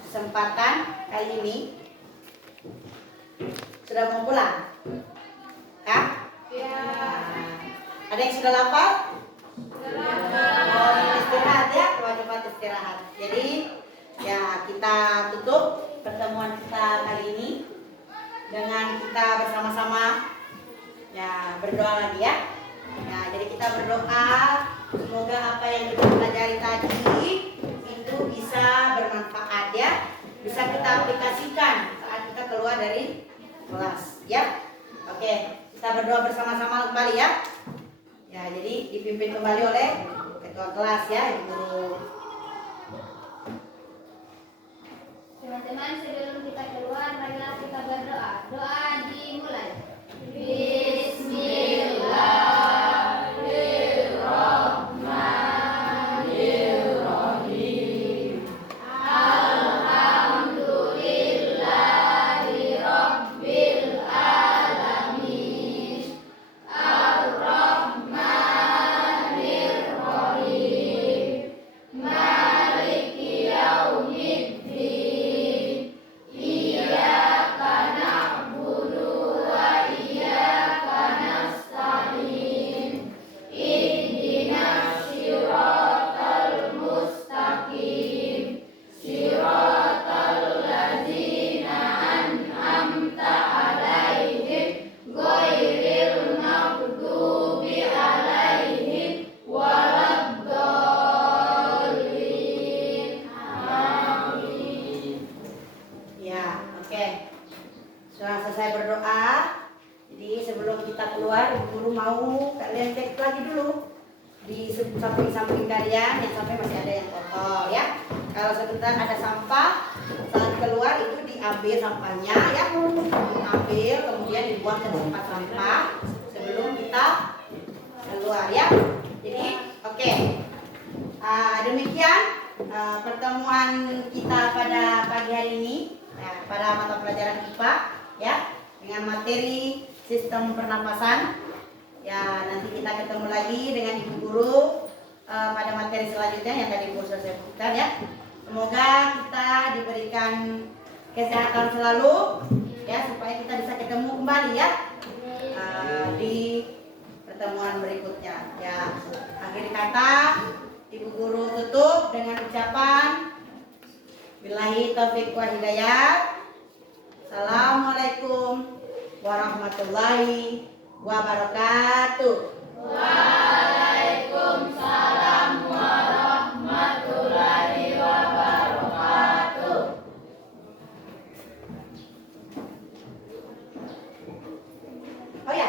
kesempatan kali ini. Sudah mau pulang? Ya? Ya. Ada yang sudah lapar? Selamat. Istirahat, ya, cepat-cepat istirahat. Jadi, ya, kita tutup pertemuan kita kali ini dengan kita bersama-sama, ya, berdoa lagi, ya. Ya, jadi kita berdoa semoga apa yang kita pelajari tadi itu bisa bermanfaat, ya, bisa kita aplikasikan saat kita keluar dari kelas, ya. Oke, kita berdoa bersama-sama kembali, ya. Ya, jadi dipimpin kembali oleh ketua kelas, ya, Ibu Guru. Teman-teman, sebelum kita keluar, marilah kita berdoa. Doa dimulai. Bismillahirrahmanirrahim. Alhamdulillahirabbil alamin. Ar-Rahmanirrahim. Maliki yaumiddin. Iyyaka na'budu wa iyyaka nasta'in. Ihdinas siratal mustaqim. Siratal ladzina an'amta 'alaihim ghairil maghdubi 'alaihim waladdallin. Amin. Ya, oke. Sudah selesai berdoa. Jadi sebelum kita keluar, Ibu Guru mau kalian cek lagi dulu di samping-samping kalian yang sampai masih ada yang kotor, ya. Kalau sebentar ada sampah, saat keluar itu diambil sampahnya, ya. Diambil kemudian dibuang ke tempat sampah sebelum kita keluar, ya. Jadi, oke. Demikian pertemuan kita pada pagi hari ini, ya, pada mata pelajaran IPA, ya, dengan materi sistem pernapasan. Ya, nanti kita ketemu lagi dengan Ibu Guru pada materi selanjutnya yang tadi Ibu sudah sebutkan, ya. Semoga kita diberikan kesehatan selalu, ya, supaya kita bisa ketemu kembali, ya, di pertemuan berikutnya. Ya, akhir kata Ibu Guru tutup dengan ucapan billahi taufiq wa hidayah. Assalamualaikum warahmatullahi wabarakatuh. Waalaikumsalam warahmatullahi wabarakatuh. Oh ya,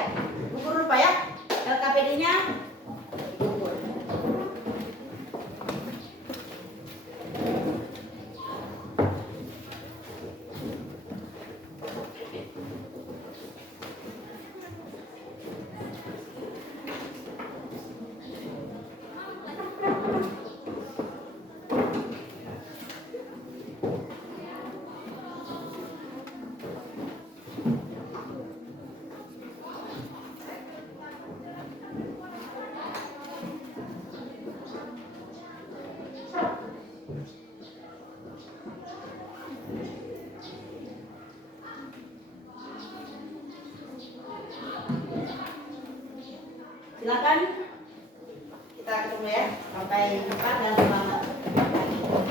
Bu Guru lupa, ya, LKPD-nya. Silakan kita ketemu ya. Sampai jumpa dan selamat pagi.